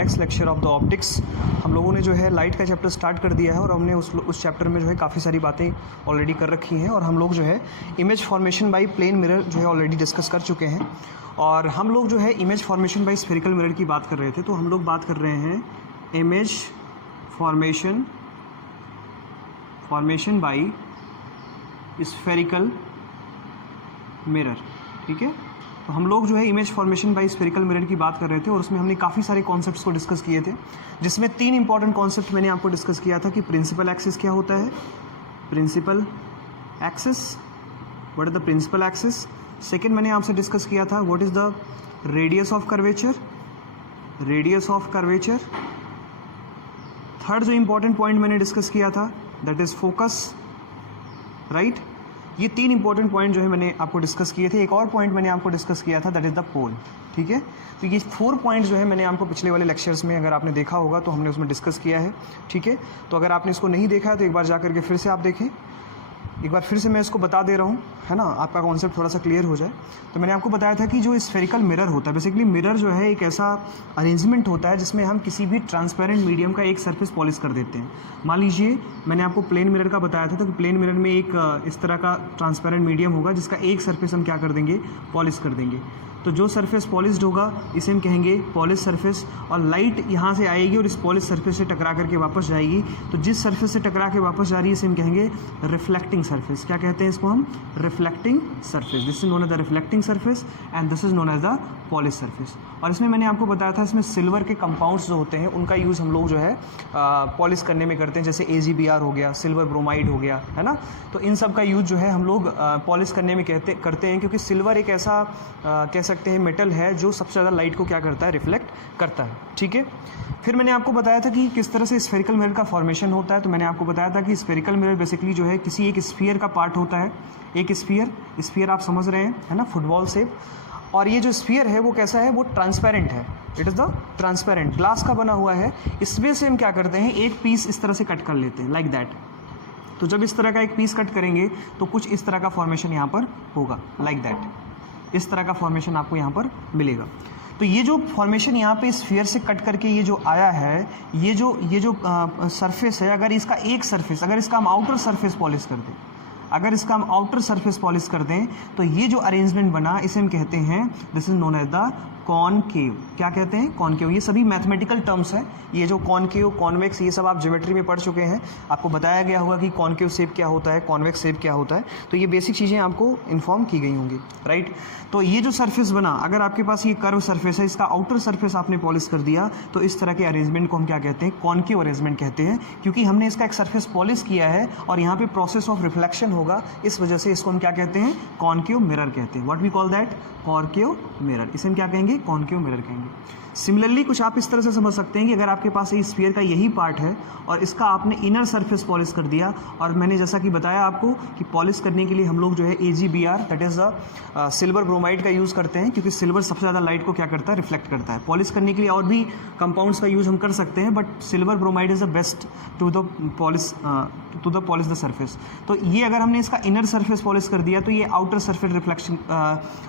Next lecture of the optics. हम लोगों ने जो है लाइट का चैप्टर स्टार्ट कर दिया है और हमने उस चैप्टर में जो है काफ़ी सारी बातें ऑलरेडी कर रखी हैं और हम लोग जो है image formation by plane mirror जो है ऑलरेडी डिस्कस कर चुके हैं। और हम लोग जो है image formation bye spherical mirror की बात कर रहे थे, तो हम लोग बात कर रहे हैं image formation bye spherical mirror. ठीक है, तो हम लोग जो है image formation bye spherical mirror की बात कर रहे थे और उसमें हमने काफ़ी सारे कॉन्सेप्ट्स को डिस्कस किए थे, जिसमें 3 इंपॉर्टेंट कॉन्सेप्ट मैंने आपको डिस्कस किया था कि प्रिंसिपल एक्सिस क्या होता है, principal axis, what is the principal axis. Second मैंने आपसे डिस्कस किया था what is the radius of curvature, radius of curvature. Third जो इंपॉर्टेंट पॉइंट मैंने डिस्कस किया था दैट इज फोकस, राइट। ये 3 इंपॉर्टेंट पॉइंट जो है मैंने आपको डिस्कस किए थे। एक और पॉइंट मैंने आपको डिस्कस किया था दैट इज द पोल। ठीक है, तो ये 4 पॉइंट्स जो है मैंने आपको पिछले वाले लेक्चर्स में, अगर आपने देखा होगा तो हमने उसमें डिस्कस किया है। ठीक है, तो अगर आपने इसको नहीं देखा है तो एक बार जा करके फिर से आप देखें, एक बार फिर से मैं इसको बता दे रहा हूँ, है ना, आपका कॉन्सेप्ट थोड़ा सा क्लियर हो जाए। तो मैंने आपको बताया था कि जो स्फेरिकल मिरर होता है, बेसिकली मिरर जो है एक ऐसा अरेंजमेंट होता है जिसमें हम किसी भी ट्रांसपेरेंट मीडियम का एक सरफेस पॉलिश कर देते हैं। मान लीजिए मैंने आपको प्लेन मिरर का बताया था, तो प्लेन मिरर में एक इस तरह का ट्रांसपेरेंट मीडियम होगा जिसका एक सरफेस हम क्या कर देंगे, पॉलिश कर देंगे। तो जो सरफेस पॉलिश्ड होगा इसे हम कहेंगे पॉलिश सरफेस, और लाइट यहाँ से आएगी और इस पॉलिश सरफेस से टकरा करके वापस जाएगी, तो जिस सरफेस से टकरा के वापस जा रही है इसे हम कहेंगे रिफ्लेक्टिंग सरफेस। क्या कहते हैं इसको हम, reflecting surface. This is known as the reflecting surface and this is known as the polish surface. और इसमें मैंने आपको बताया था इसमें सिल्वर के कंपाउंड्स जो होते हैं उनका यूज़ हम लोग जो है पॉलिश करने में करते हैं, जैसे AgBr हो गया, सिल्वर ब्रोमाइड हो गया, है ना। तो इन सब का यूज़ जो है हम लोग पॉलिश करने में करते हैं, क्योंकि सिल्वर एक ऐसा कह सकते हैं मेटल है जो सबसे ज़्यादा लाइट को क्या करता है, रिफ्लेक्ट करता है। ठीक है, फिर मैंने आपको बताया था कि किस तरह से स्फेरिकल मिरर का फॉर्मेशन होता है। तो मैंने आपको बताया था कि स्फेरिकल मिरर बेसिकली जो है किसी एक स्फीयर का पार्ट होता है। एक स्फीयर आप समझ रहे हैं, है ना, फुटबॉल शेप। और ये जो स्फीयर है वो कैसा है, वो ट्रांसपेरेंट है, it is the transparent, glass का बना हुआ है। इसमें से हम क्या करते हैं, एक पीस इस तरह से कट कर लेते हैं, लाइक दैट। तो जब इस तरह का एक पीस कट करेंगे तो कुछ इस तरह का फॉर्मेशन यहाँ पर होगा, लाइक दैट। इस तरह का फॉर्मेशन आपको यहाँ पर मिलेगा। तो ये जो फॉर्मेशन यहाँ पे स्फीयर से कट करके ये जो आया है, ये जो सरफेस है, अगर इसका एक सरफेस, अगर इसका हम आउटर सरफेस पॉलिश कर दें, अगर इसका हम आउटर सरफेस पॉलिश कर दें, तो ये जो अरेंजमेंट बना इसे हम कहते हैं, this is known as the concave. क्या कहते हैं, कॉनकेव। ये सभी मैथमेटिकल टर्म्स हैं। ये जो कॉनकेव, कॉन्वेक्स, ये सब आप ज्योमेट्री में पढ़ चुके हैं। आपको बताया गया होगा कि कॉनकेव शेप क्या होता है, कॉन्वेक्स शेप क्या होता है। तो ये बेसिक चीज़ें आपको इन्फॉर्म की गई होंगी, राइट। तो ये जो सरफेस बना, अगर आपके पास ये कर्व सरफेस है, इसका आउटर सरफेस आपने पॉलिश कर दिया, तो इस तरह के अरेंजमेंट को हम क्या कहते हैं, कॉनकेव अरेंजमेंट कहते हैं, क्योंकि हमने इसका एक सरफेस पॉलिश किया है और यहाँ पे प्रोसेस ऑफ रिफ्लेक्शन होगा, इस वजह से इसको हम क्या कहते हैं, कॉनकेव मिरर कहते हैं। What we call that, concave mirror. इसे हम क्या कहेंगे, कॉनकेव मिरर कहेंगे। सिमिलरली कुछ आप इस तरह से समझ सकते हैं कि अगर आपके पास ये स्फीयर का यही पार्ट है और इसका आपने इनर सरफेस पॉलिश कर दिया, और मैंने जैसा कि बताया आपको कि पॉलिश करने के लिए हम लोग जो है AgBr that is the silver bromide का यूज़ करते हैं, क्योंकि सिल्वर सबसे ज़्यादा लाइट को क्या करता है, रिफ्लेक्ट करता है। पॉलिश करने के लिए और भी कंपाउंड्स का यूज़ हम कर सकते हैं, but silver bromide is the best to the polish the surface. तो ये अगर हमने इसका इनर सरफेस पॉलिश कर दिया तो ये आउटर सरफेस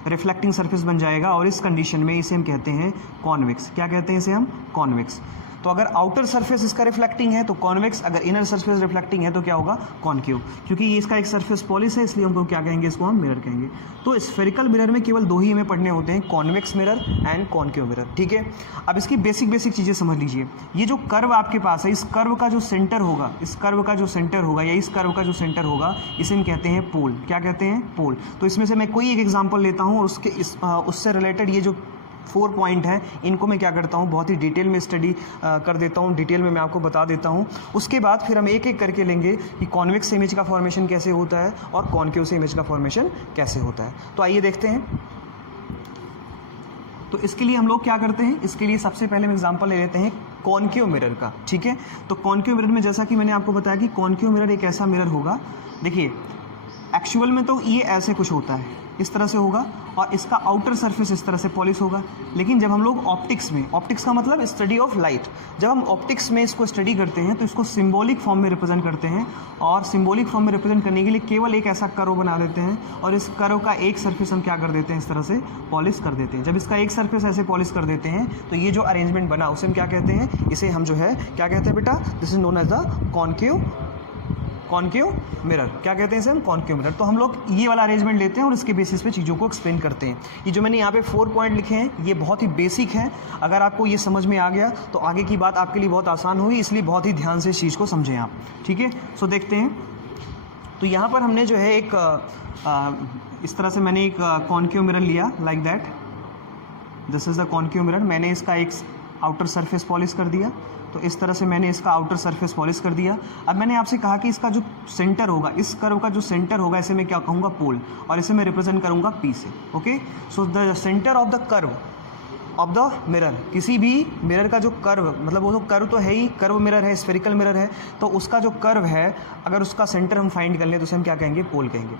रिफ्लेक्टिंग सरफेस बन जाएगा, और इस कंडीशन में इसे हम कहते हैं कॉन्वेक्स। क्या कहते हैं इसे हम, कॉन्वेक्स। तो अगर आउटर सरफेस इसका रिफ्लेक्टिंग है तो कॉन्वेक्स, अगर इनर सरफेस रिफ्लेक्टिंग है तो क्या होगा, कॉनकेव। क्योंकि ये इसका एक सरफेस पॉलिश है, इसलिए हमको क्या कहेंगे, इसको हम मिरर कहेंगे। तो स्फेरिकल मिरर में केवल 2 ही हमें पढ़ने होते हैं, convex mirror and concave mirror. ठीक है, अब इसकी बेसिक चीज़ें समझ लीजिए। ये जो कर्व आपके पास है, इस कर्व का जो सेंटर होगा, इस कर्व का जो सेंटर होगा या इस कर्व का जो सेंटर होगा, इसे हम कहते हैं पोल। क्या कहते हैं, पोल। तो इसमें से मैं कोई एक एग्जाम्पल लेता हूँ और उससे रिलेटेड ये जो 4 पॉइंट हैं, इनको मैं क्या करता हूँ, बहुत ही डिटेल में स्टडी कर देता हूँ, डिटेल में मैं आपको बता देता हूँ। उसके बाद फिर हम एक एक करके लेंगे कि कॉन्वेक्स से इमेज का फॉर्मेशन कैसे होता है और कॉनकेव से इमेज का फॉर्मेशन कैसे होता है। तो आइए देखते हैं। तो इसके लिए हम लोग क्या करते हैं, इसके लिए सबसे पहले हम एग्जाम्पल ले लेते हैं कॉनकेव मिरर का। ठीक है, तो कॉनकेव मिरर में जैसा कि मैंने आपको बताया कि कॉनकेव मिरर एक ऐसा मिरर होगा, देखिए एक्चुअल में तो ये ऐसे कुछ होता है, इस तरह से होगा और इसका आउटर सरफेस इस तरह से पॉलिश होगा। लेकिन जब हम लोग ऑप्टिक्स में, ऑप्टिक्स का मतलब स्टडी ऑफ लाइट, जब हम ऑप्टिक्स में इसको स्टडी करते हैं तो इसको सिंबॉलिक फॉर्म में रिप्रेजेंट करते हैं और सिंबॉलिक फॉर्म में रिप्रेजेंट करने के लिए केवल एक ऐसा कर्व बना देते हैं और इस कर्व का एक सरफेस हम क्या कर देते हैं, इस तरह से पॉलिश कर देते हैं। जब इसका एक सरफेस ऐसे पॉलिश कर देते हैं तो ये जो अरेंजमेंट बना उसे हम क्या कहते हैं, इसे हम जो है क्या कहते हैं बेटा, this is known as the concave mirror. क्या कहते हैं इसे हम, कॉन्केव मिरर। तो हम लोग ये वाला अरेंजमेंट लेते हैं और इसके बेसिस पे चीज़ों को एक्सप्लेन करते हैं। ये जो मैंने यहाँ पे 4 पॉइंट लिखे हैं ये बहुत ही बेसिक हैं। अगर आपको ये समझ में आ गया तो आगे की बात आपके लिए बहुत आसान होगी, इसलिए बहुत ही ध्यान से इस चीज़ को समझें आप, ठीक है। सो देखते हैं, तो यहाँ पर हमने जो है एक इस तरह से मैंने एक कॉन्केव मिरर लिया, like that, this is the concave mirror. मैंने इसका एक आउटर सरफेस पॉलिश कर दिया, तो इस तरह से मैंने इसका आउटर सरफेस पॉलिश कर दिया। अब मैंने आपसे कहा कि इसका जो सेंटर होगा, इस कर्व का जो सेंटर होगा, इसे मैं क्या कहूँगा, पोल, और इसे मैं रिप्रेजेंट करूँगा पी से। Okay, so the centre of the curve of the mirror, किसी भी मिरर का जो कर्व, मतलब वो तो कर्व तो है ही, कर्व मिरर है, स्फेरिकल मिरर है, तो उसका जो कर्व है अगर उसका सेंटर हम फाइंड कर लें तो उसे हम क्या कहेंगे, पोल कहेंगे।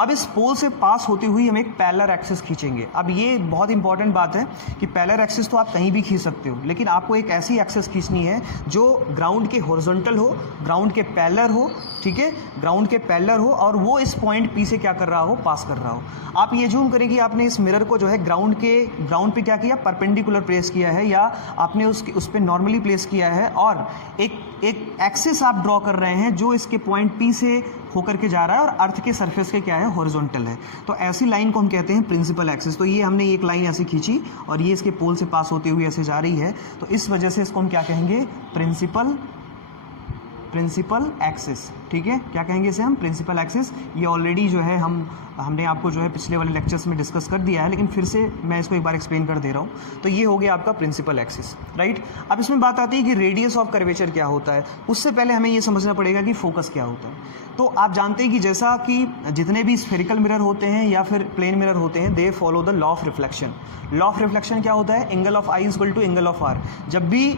अब इस पोल से पास होती हुई हम एक पैरेलल एक्सिस खींचेंगे। अब ये बहुत इंपॉर्टेंट बात है कि पैरेलल एक्सिस तो आप कहीं भी खींच सकते हो, लेकिन आपको एक ऐसी एक्सिस खींचनी है जो ग्राउंड के हॉरिजॉन्टल हो, ग्राउंड के पैरेलल हो, ठीक है, ग्राउंड के पैरेलल हो और वो इस पॉइंट पी से क्या कर रहा हो, पास कर रहा हो। आप ये जूम करें कि आपने इस मिरर को जो है ग्राउंड पे क्या किया, परपेंडिकुलर प्लेस किया है या आपने उस पे नॉर्मली प्लेस किया है और एक एक्सिस आप ड्रॉ कर रहे हैं जो इसके पॉइंट पी से होकर के जा रहा है और अर्थ के सरफेस के क्या है, हॉरिजॉन्टल है। तो ऐसी लाइन को हम कहते हैं प्रिंसिपल एक्सिस। तो ये हमने एक लाइन ऐसी खींची और ये इसके पोल से पास होते हुए ऐसे जा रही है, तो इस वजह से इसको हम क्या कहेंगे, प्रिंसिपल एक्सिस, ठीक है। क्या कहेंगे इसे हम, प्रिंसिपल एक्सिस। ये ऑलरेडी जो है हमने आपको जो है पिछले वाले लेक्चर्स में डिस्कस कर दिया है, लेकिन फिर से मैं इसको एक बार एक्सप्लेन कर दे रहा हूँ। तो ये हो गया आपका प्रिंसिपल एक्सिस, राइट। अब इसमें बात आती है कि रेडियस ऑफ कर्वेचर क्या होता है। उससे पहले हमें ये समझना पड़ेगा कि फोकस क्या होता है। तो आप जानते हैं कि जैसा कि जितने भी स्फेरिकल मिरर होते हैं या फिर प्लेन मिरर होते हैं, they follow the law of reflection. Law of reflection क्या होता है, angle of I is equal to angle of R. जब भी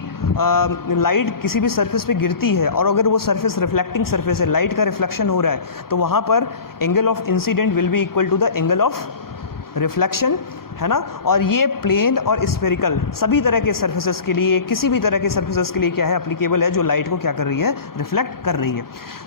लाइट किसी भी सरफेस पे गिरती है और अगर वो सरफेस रिफ्लेक्टिंग सरफेस है, लाइट का रिफ्लेक्शन हो रहा है, तो वहाँ पर angle of incident will be equal to the angle of reflection, है ना। और ये प्लेन और स्फेरिकल सभी तरह के सरफेसेस के लिए, किसी भी तरह के सरफेसेस के लिए क्या है, एप्लीकेबल है, जो लाइट को क्या कर रही है, रिफ्लेक्ट कर रही है।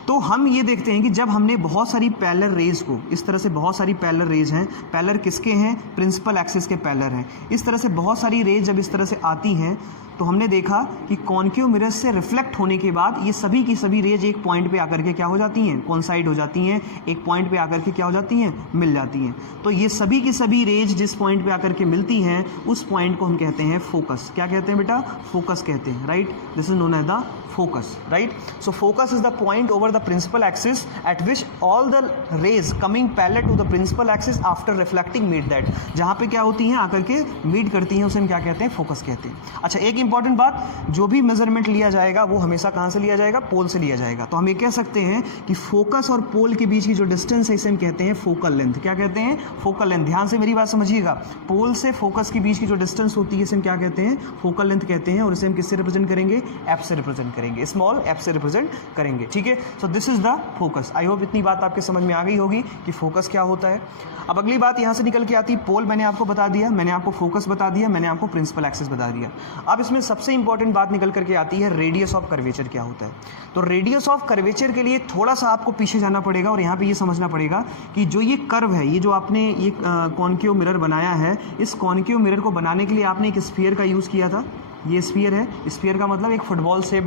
तो हम ये देखते हैं कि जब हमने बहुत सारी पैरेलल रेज को, इस तरह से बहुत सारी पैरेलल रेज हैं, पैरेलल किसके हैं, प्रिंसिपल एक्सिस के पैरेलल हैं, इस तरह से बहुत सारी रेज जब इस तरह से आती हैं तो हमने देखा कि कॉन्केव मिरर से रिफ्लेक्ट होने के बाद ये सभी की सभी रेज एक पॉइंट पे आकर के क्या हो जाती हैं, कोइंसाइड हो जाती हैं, एक पॉइंट पे आकर के क्या हो जाती हैं, मिल जाती हैं। तो ये सभी की सभी रेज जिस पॉइंट पे आकर के मिलती हैं उस पॉइंट को हम कहते हैं फोकस। क्या कहते हैं बेटा, फोकस कहते हैं, right. This is known as the focus, right. So focus is the point over the principal axis at which all the rays coming parallel to the principal axis after reflecting meet that. जहाँ पे क्या होती हैं, आकर के meet करती हैं, उसे हम क्या कहते हैं, फोकस कहते हैं। अच्छा, एक इंपॉर्टेंट बात, जो भी मेजरमेंट लिया जाएगा वो हमेशा कहाँ से लिया जाएगा, पोल से लिया जाएगा। तो हम ये कह सकते हैं कि फोकस और पोल के बीच की जो डिस्टेंस है इसे हम कहते हैं फोकल लेंथ। क्या कहते हैं, फोकल लेंथ। ध्यान से मेरी बात समझिएगा, पोल से फोकस के बीच की जो डिस्टेंस होती है इसे हम क्या कहते हैं, फोकल लेंथ कहते हैं। और इसे हम किससे रिप्रेजेंट करेंगे, एफ से रिप्रेजेंट करेंगे, स्मॉल एफ से रिप्रेजेंट करेंगे, ठीक है। So this is the focus. I hope इतनी बात आपके समझ में आ गई होगी कि फोकस क्या होता है। अब अगली बात यहाँ से निकल के आती है, पोल मैंने आपको बता दिया, मैंने आपको फोकस बता दिया, मैंने आपको प्रिंसिपल एक्सिस बता दिया। अब इसमें सबसे इंपॉर्टेंट बात निकल करके आती है, रेडियस ऑफ कर्वेचर क्या होता है। तो रेडियस ऑफ कर्वेचर के लिए थोड़ा सा आपको पीछे जाना पड़ेगा और यहाँ पे ये समझना पड़ेगा कि जो ये कर्व है, ये जो आपने ये कॉन्केव मिरर बनाया है, इस कॉन्केव मिरर को बनाने के लिए आपने एक स्फीयर का यूज़ किया था। ये स्फीयर है, स्फीयर का मतलब एक फुटबॉल से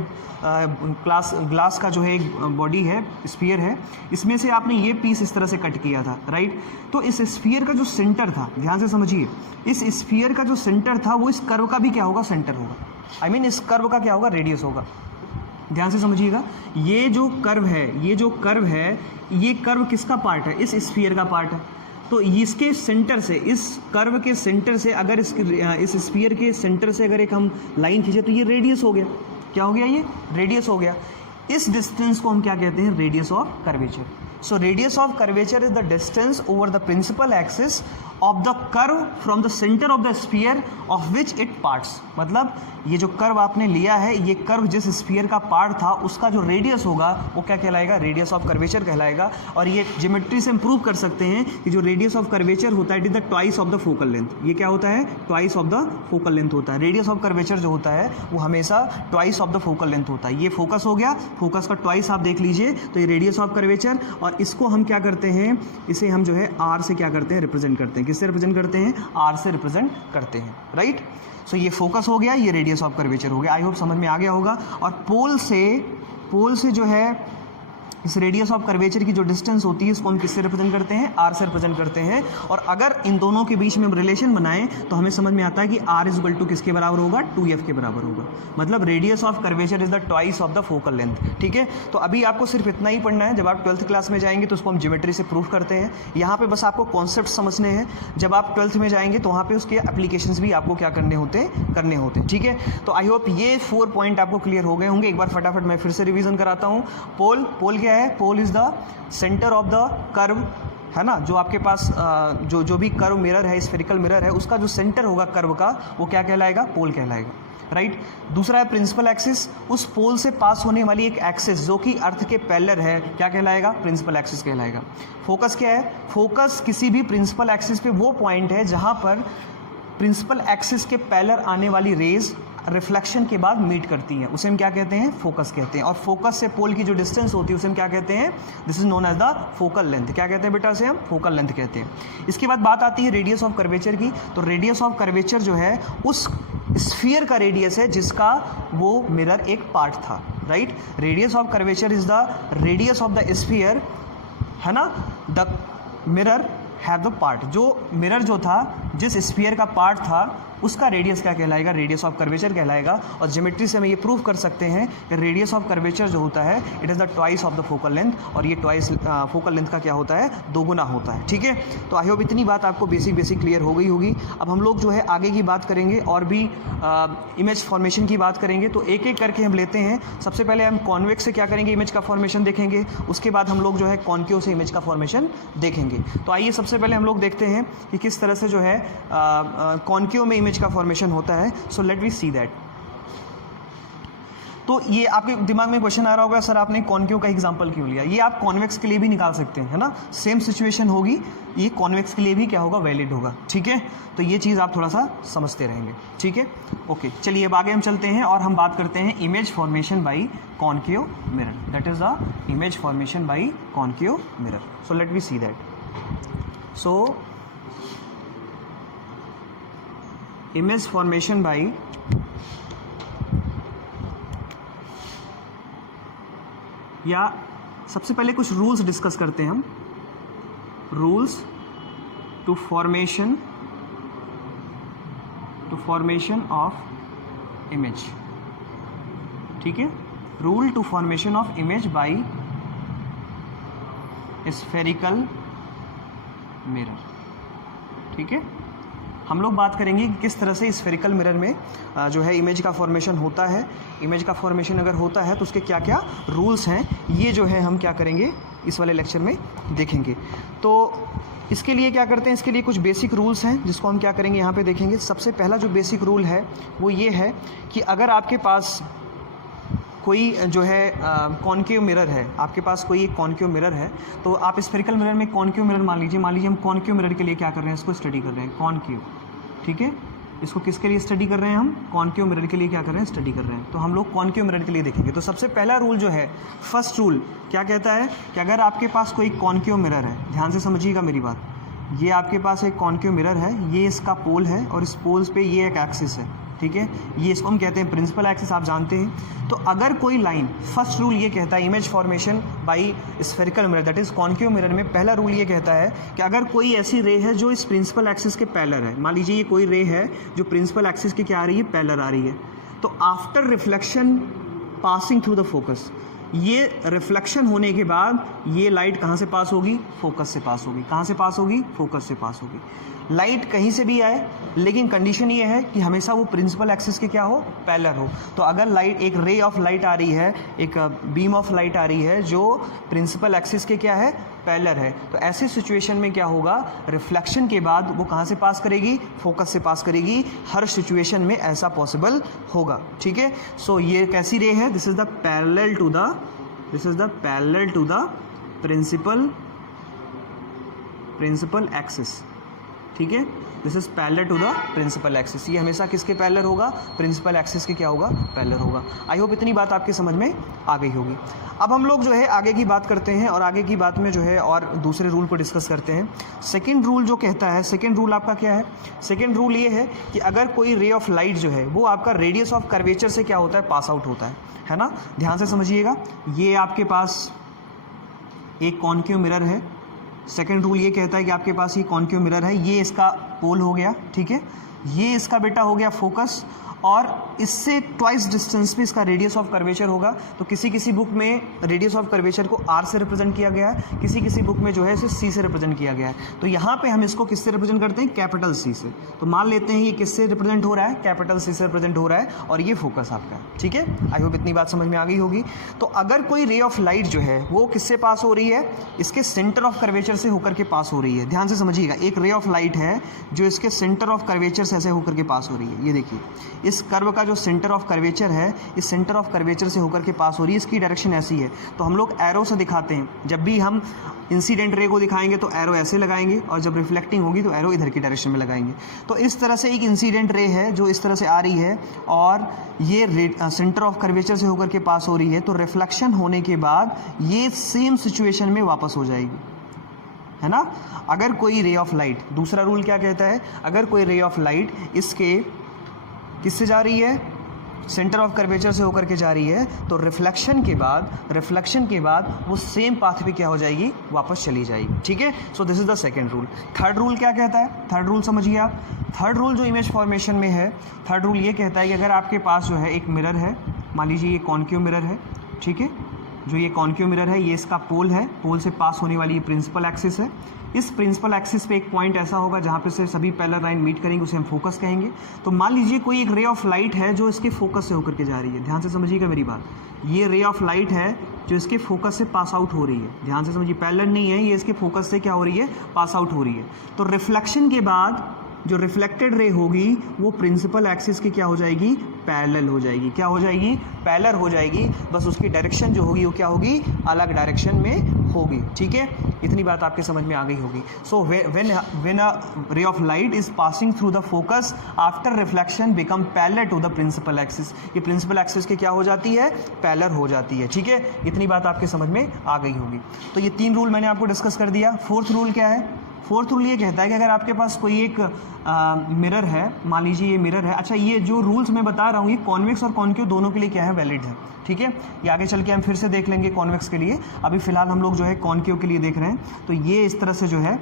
ग्लास का जो है एक बॉडी है, स्फीयर है, इसमें से आपने ये पीस इस तरह से कट किया था, राइट। तो इस स्फीयर का जो सेंटर था, ध्यान से समझिए, इस स्फीयर का जो सेंटर था वो इस कर्व का भी क्या होगा, सेंटर होगा। आई मीन इस कर्व का क्या होगा, रेडियस होगा। ध्यान से समझिएगा, ये जो कर्व है, ये कर्व किसका पार्ट है, इस स्फीयर का पार्ट है। तो इसके सेंटर से, इस कर्व के सेंटर से अगर इस स्फीयर के सेंटर से अगर एक हम लाइन खींचे तो ये रेडियस हो गया। क्या हो गया, ये रेडियस हो गया। इस डिस्टेंस को हम क्या कहते हैं, radius of curvature. So radius of curvature is the distance over the principal axis of the curve from the center of the sphere of which it parts. मतलब ये जो कर्व आपने लिया है, ये कर्व जिस स्फीयर का पार्ट था उसका जो रेडियस होगा वो क्या कहलाएगा, रेडियस ऑफ कर्वेचर कहलाएगा। और ये ज्योमेट्री से हम प्रूव कर सकते हैं कि जो रेडियस ऑफ कर्वेचर होता है it is the twice of the focal length. ये क्या होता है, twice of the focal length होता है। रेडियस ऑफ कर्वेचर जो होता है वो हमेशा twice of the focal length होता है। ये फोकस हो गया, फोकस का ट्वाइस आप देख लीजिए, तो ये रेडियस ऑफ कर्वेचर। और इसको हम क्या करते हैं, इसे हम जो है आर से क्या करते हैं, रिप्रेजेंट करते हैं। किससे रिप्रेजेंट करते हैं, आर से रिप्रेजेंट करते हैं, राइट। सो ये फोकस हो गया, ये रेडियस ऑफ कर्वेचर हो गया। आई होप समझ में आ गया होगा। और पोल से जो है इस रेडियस ऑफ कर्वेचर की जो डिस्टेंस होती है इसको हम किससे रिप्रेजेंट करते हैं, आर से रिप्रेजेंट करते हैं। और अगर इन दोनों के बीच में हम रिलेशन बनाएं तो हमें समझ में आता है कि आर इज इक्वल टू किसके बराबर होगा, 2f के बराबर होगा। मतलब radius of curvature is the twice of the focal length, ठीक है। तो अभी आपको सिर्फ इतना ही पढ़ना है। जब आप 12th क्लास में जाएंगे तो उसको हम ज्योमेट्री से प्रूफ करते हैं। यहाँ पे बस आपको कॉन्सेप्ट समझने हैं। जब आप 12th में जाएंगे तो वहाँ पे उसके एप्लीकेशंस भी आपको क्या करने होते हैं, ठीक है। तो आई होप ये 4 पॉइंट आपको क्लियर हो गए होंगे। एक बार फटाफट मैं फिर से रिवीजन कराता हूँ। पोल क्या है, pole is the centre of the curve, है ना। जो आपके पास जो भी कर्व मिरर है, स्फेरिकल मिरर है, उसका जो सेंटर होगा कर्व का वो क्या कहलाएगा, पोल कहलाएगा, राइट। दूसरा है प्रिंसिपल एक्सिस, उस पोल से पास होने वाली एक एक्सिस जो कि अर्थ के पैरेलल है, क्या कहलाएगा, प्रिंसिपल एक्सिस कहलाएगा। फोकस क्या है, फोकस किसी भी प्रिंसिपल एक्सिस पे वो पॉइंट है जहां पर प्रिंसिपल एक्सिस के पैरेलल आने वाली रेज रिफ्लेक्शन के बाद मीट करती हैं, उसे हम क्या कहते हैं, फोकस कहते हैं। और फोकस से पोल की जो डिस्टेंस होती है उसे हम क्या कहते हैं, this is known as the focal length. क्या कहते हैं बेटा, इसे हम फोकल लेंथ कहते हैं। इसके बाद बात आती है रेडियस ऑफ कर्वेचर की। तो रेडियस ऑफ कर्वेचर जो है उस स्फीयर का रेडियस है जिसका वो मिरर एक पार्ट था, right. Radius of curvature is the radius of the sphere, है ना। The mirror have the part, जो मिरर जो था जिस स्फीयर का पार्ट था उसका रेडियस क्या कहलाएगा, रेडियस ऑफ कर्वेचर कहलाएगा। और ज्योमेट्री से हम ये प्रूव कर सकते हैं कि रेडियस ऑफ कर्वेचर जो होता है it is the twice of the focal length. और ये ट्वाइस फोकल लेंथ का क्या होता है, दोगुना होता है, ठीक है। तो आई होप इतनी बात आपको बेसिक क्लियर हो गई होगी। अब हम लोग जो है आगे की बात करेंगे और भी इमेज फॉर्मेशन की बात करेंगे। तो एक एक करके हम लेते हैं। सबसे पहले हम कॉन्वेक्स से क्या करेंगे, इमेज का फॉर्मेशन देखेंगे। उसके बाद हम लोग जो है कॉन्केव से इमेज का फॉर्मेशन देखेंगे। तो आइए सबसे पहले हम लोग देखते हैं कि किस तरह से जो है कॉन्केव में इमेज का फॉर्मेशन होता है। So let we see that. तो ये आपके दिमाग में क्वेश्चन आ रहा होगा, सर आपने कॉन्केव का एग्जांपल क्यों लिया। ये आप कॉन्वेक्स के लिए भी निकाल सकते हैं, है ना। सेम सिचुएशन होगी, ये कॉन्वेक्स के लिए भी क्या होगा, वैलिड होगा, ठीक है। तो ये चीज़ आप थोड़ा सा समझते रहेंगे, ठीक है। ओके, चलिए अब आगे हम चलते हैं और हम बात करते हैं image formation by concave mirror. That is the image formation by concave mirror. So let we see that. So image formation by या सबसे पहले कुछ रूल्स डिस्कस करते हैं हम। Rules to formation of image, ठीक है। Rule to formation of image by spherical mirror, ठीक है। हम लोग बात करेंगे कि किस तरह से स्फेरिकल मिरर में जो है इमेज का फॉर्मेशन होता है। इमेज का फॉर्मेशन अगर होता है तो उसके क्या क्या रूल्स हैं, ये जो है हम क्या करेंगे इस वाले लेक्चर में देखेंगे। तो इसके लिए क्या करते हैं, इसके लिए कुछ बेसिक रूल्स हैं जिसको हम क्या करेंगे यहाँ पे देखेंगे। सबसे पहला जो बेसिक रूल है वो ये है कि अगर आपके पास कोई जो है कॉन्केव मिरर है, आपके पास कोई एक कॉन्केव मिरर है, तो आप स्फेरिकल मिरर में कॉन्केव मिरर मान लीजिए हम कॉन्केव मिरर के लिए क्या कर रहे हैं, इसको स्टडी कर रहे हैं, कॉन्केव, ठीक है। इसको किसके लिए स्टडी कर रहे हैं, हम कॉन्केव मिरर के लिए क्या कर रहे हैं, स्टडी कर रहे हैं। तो हम लोग कॉन्केव मिरर के लिए देखेंगे। तो सबसे पहला रूल जो है, फर्स्ट रूल क्या कहता है कि अगर आपके पास कोई कॉन्केव मिरर है, ध्यान से समझिएगा मेरी बात, ये आपके पास एक कॉन्केव मिरर है, ये इसका पोल है और इस पोल्स पे ये एक एक्सिस है, ठीक है। ये इसको हम कहते हैं प्रिंसिपल एक्सिस, आप जानते हैं। तो अगर कोई लाइन, फर्स्ट रूल ये कहता है image formation bye spherical mirror, that is concave mirror में पहला रूल ये कहता है कि अगर कोई ऐसी रे है जो इस प्रिंसिपल एक्सिस के पैरेलल है, मान लीजिए ये कोई रे है जो प्रिंसिपल एक्सिस के क्या आ रही है, पैरेलल आ रही है, तो after reflection passing through the focus, ये रिफ्लेक्शन होने के बाद ये लाइट कहाँ से पास होगी, फोकस से पास होगी। कहाँ से पास होगी, फोकस से पास होगी। लाइट कहीं से भी आए, लेकिन कंडीशन ये है कि हमेशा वो प्रिंसिपल एक्सिस के क्या हो, पैरेलल हो। तो अगर लाइट, एक रे ऑफ लाइट आ रही है, एक बीम ऑफ लाइट आ रही है जो प्रिंसिपल एक्सिस के क्या है, पैरेलल है, तो ऐसी सिचुएशन में क्या होगा, रिफ्लेक्शन के बाद वो कहाँ से पास करेगी, फोकस से पास करेगी। हर सिचुएशन में ऐसा पॉसिबल होगा, ठीक है। सो ये कैसी रे है, this is the parallel to the, this is the parallel to the principal axis, ठीक है। This is parallel to the principal axis. ये हमेशा किसके पैरेलल होगा, प्रिंसिपल एक्सिस के क्या होगा, पैरेलल होगा। आई होप इतनी बात आपके समझ में आ गई होगी। अब हम लोग जो है आगे की बात करते हैं, और आगे की बात में जो है और दूसरे रूल को डिस्कस करते हैं। सेकेंड रूल जो कहता है, सेकेंड रूल आपका क्या है, सेकेंड रूल ये है कि अगर कोई रे ऑफ लाइट जो है वो आपका रेडियस ऑफ कर्वेचर से क्या होता है, पास आउट होता है ना। ध्यान से समझिएगा, ये आपके पास एक कॉन्केव मिरर है। सेकेंड रूल ये कहता है कि आपके पास ये कॉन्केव मिरर है, ये इसका पोल हो गया, ठीक है। ये इसका बेटा हो गया फोकस, और इससे ट्वाइस डिस्टेंस पे इसका रेडियस ऑफ कर्वेचर होगा। तो किसी किसी बुक में रेडियस ऑफ कर्वेचर को आर से रिप्रेजेंट किया गया है, किसी किसी बुक में जो है इसे सी से रिप्रेजेंट किया गया है। तो यहाँ पे हम इसको किससे रिप्रेजेंट करते हैं, कैपिटल सी से। तो मान लेते हैं ये किससे रिप्रेजेंट हो रहा है, कैपिटल सी से रिप्रेजेंट हो रहा है, और ये फोकस आपका है, ठीक है। आई होप इतनी बात समझ में आ गई होगी। तो अगर कोई रे ऑफ लाइट जो है वो किससे पास हो रही है, इसके सेंटर ऑफ कर्वेचर से होकर के पास हो रही है। ध्यान से समझिएगा, एक रे ऑफ लाइट है जो इसके सेंटर ऑफ कर्वेचर से ऐसे होकर के पास हो रही है। ये देखिए, इस कर्व का जो सेंटर ऑफ कर्वेचर है, इस सेंटर ऑफ कर्वेचर से होकर के पास हो रही है, इसकी डायरेक्शन ऐसी है। तो हम लोग एरो से दिखाते हैं, जब भी हम इंसिडेंट रे को दिखाएंगे तो एरो ऐसे लगाएंगे, और जब रिफ्लेक्टिंग होगी तो एरो इधर की डायरेक्शन में लगाएंगे। तो इस तरह से एक इंसिडेंट रे है जो इस तरह से आ रही है, और ये सेंटर ऑफ कर्वेचर से होकर के पास हो रही है। तो रिफ्लेक्शन होने के बाद ये सेम सिचुएशन में वापस हो जाएगी, है ना। अगर कोई रे ऑफ लाइट, दूसरा रूल क्या कहता है, अगर कोई रे ऑफ लाइट इसके किससे जा रही है, सेंटर ऑफ कर्वेचर से होकर के जा रही है, तो रिफ्लेक्शन के बाद वो सेम पाथ पे क्या हो जाएगी, वापस चली जाएगी, ठीक है। So this is the second rule. Third rule क्या कहता है, थर्ड रूल समझिए आप। थर्ड रूल जो इमेज फॉर्मेशन में है, थर्ड रूल ये कहता है कि अगर आपके पास जो है एक मिरर है, मान लीजिए ये कॉन्केव मिरर है, ठीक है। जो ये कॉन्केव मिरर है, ये इसका पोल है, पोल से पास होने वाली ये प्रिंसिपल एक्सिस है। इस प्रिंसिपल एक्सिस पे एक पॉइंट ऐसा होगा जहाँ पे से सभी पैरेलल लाइन मीट करेंगे, उसे हम फोकस कहेंगे। तो मान लीजिए कोई एक रे ऑफ लाइट है जो इसके फोकस से होकर के जा रही है। ध्यान से समझिएगा मेरी बात, ये रे ऑफ लाइट है जो इसके फोकस से पास आउट हो रही है। ध्यान से समझिए, पैरेलल नहीं है, ये इसके फोकस से क्या हो रही है, पास आउट हो रही है। तो रिफ्लेक्शन के बाद जो रिफ्लेक्टेड रे होगी वो प्रिंसिपल एक्सिस की क्या हो जाएगी, पैरेलल हो जाएगी। क्या हो जाएगी, पैरेलल हो जाएगी। बस उसकी डायरेक्शन जो होगी वो क्या होगी, अलग डायरेक्शन में होगी, ठीक है। इतनी बात आपके समझ में आ गई होगी। सो when a ray of light is passing through the focus after reflection become parallel to the principal axis, ये प्रिंसिपल एक्सिस की क्या हो जाती है, पैरेलल हो जाती है, ठीक है। इतनी बात आपके समझ में आ गई होगी। तो ये तीन रूल मैंने आपको डिस्कस कर दिया। फोर्थ रूल क्या है, फोर्थ रूल ये कहता है कि अगर आपके पास कोई एक मिरर है, मान लीजिए ये मिरर है। अच्छा, ये जो रूल्स मैं बता रहा हूँ ये कॉन्वेक्स और कॉन्केव दोनों के लिए क्या है, वैलिड है, ठीक है। ये आगे चल के हम फिर से देख लेंगे कॉन्वेक्स के लिए, अभी फिलहाल हम लोग जो है कॉन्केव के लिए देख रहे हैं। तो ये इस तरह से जो है,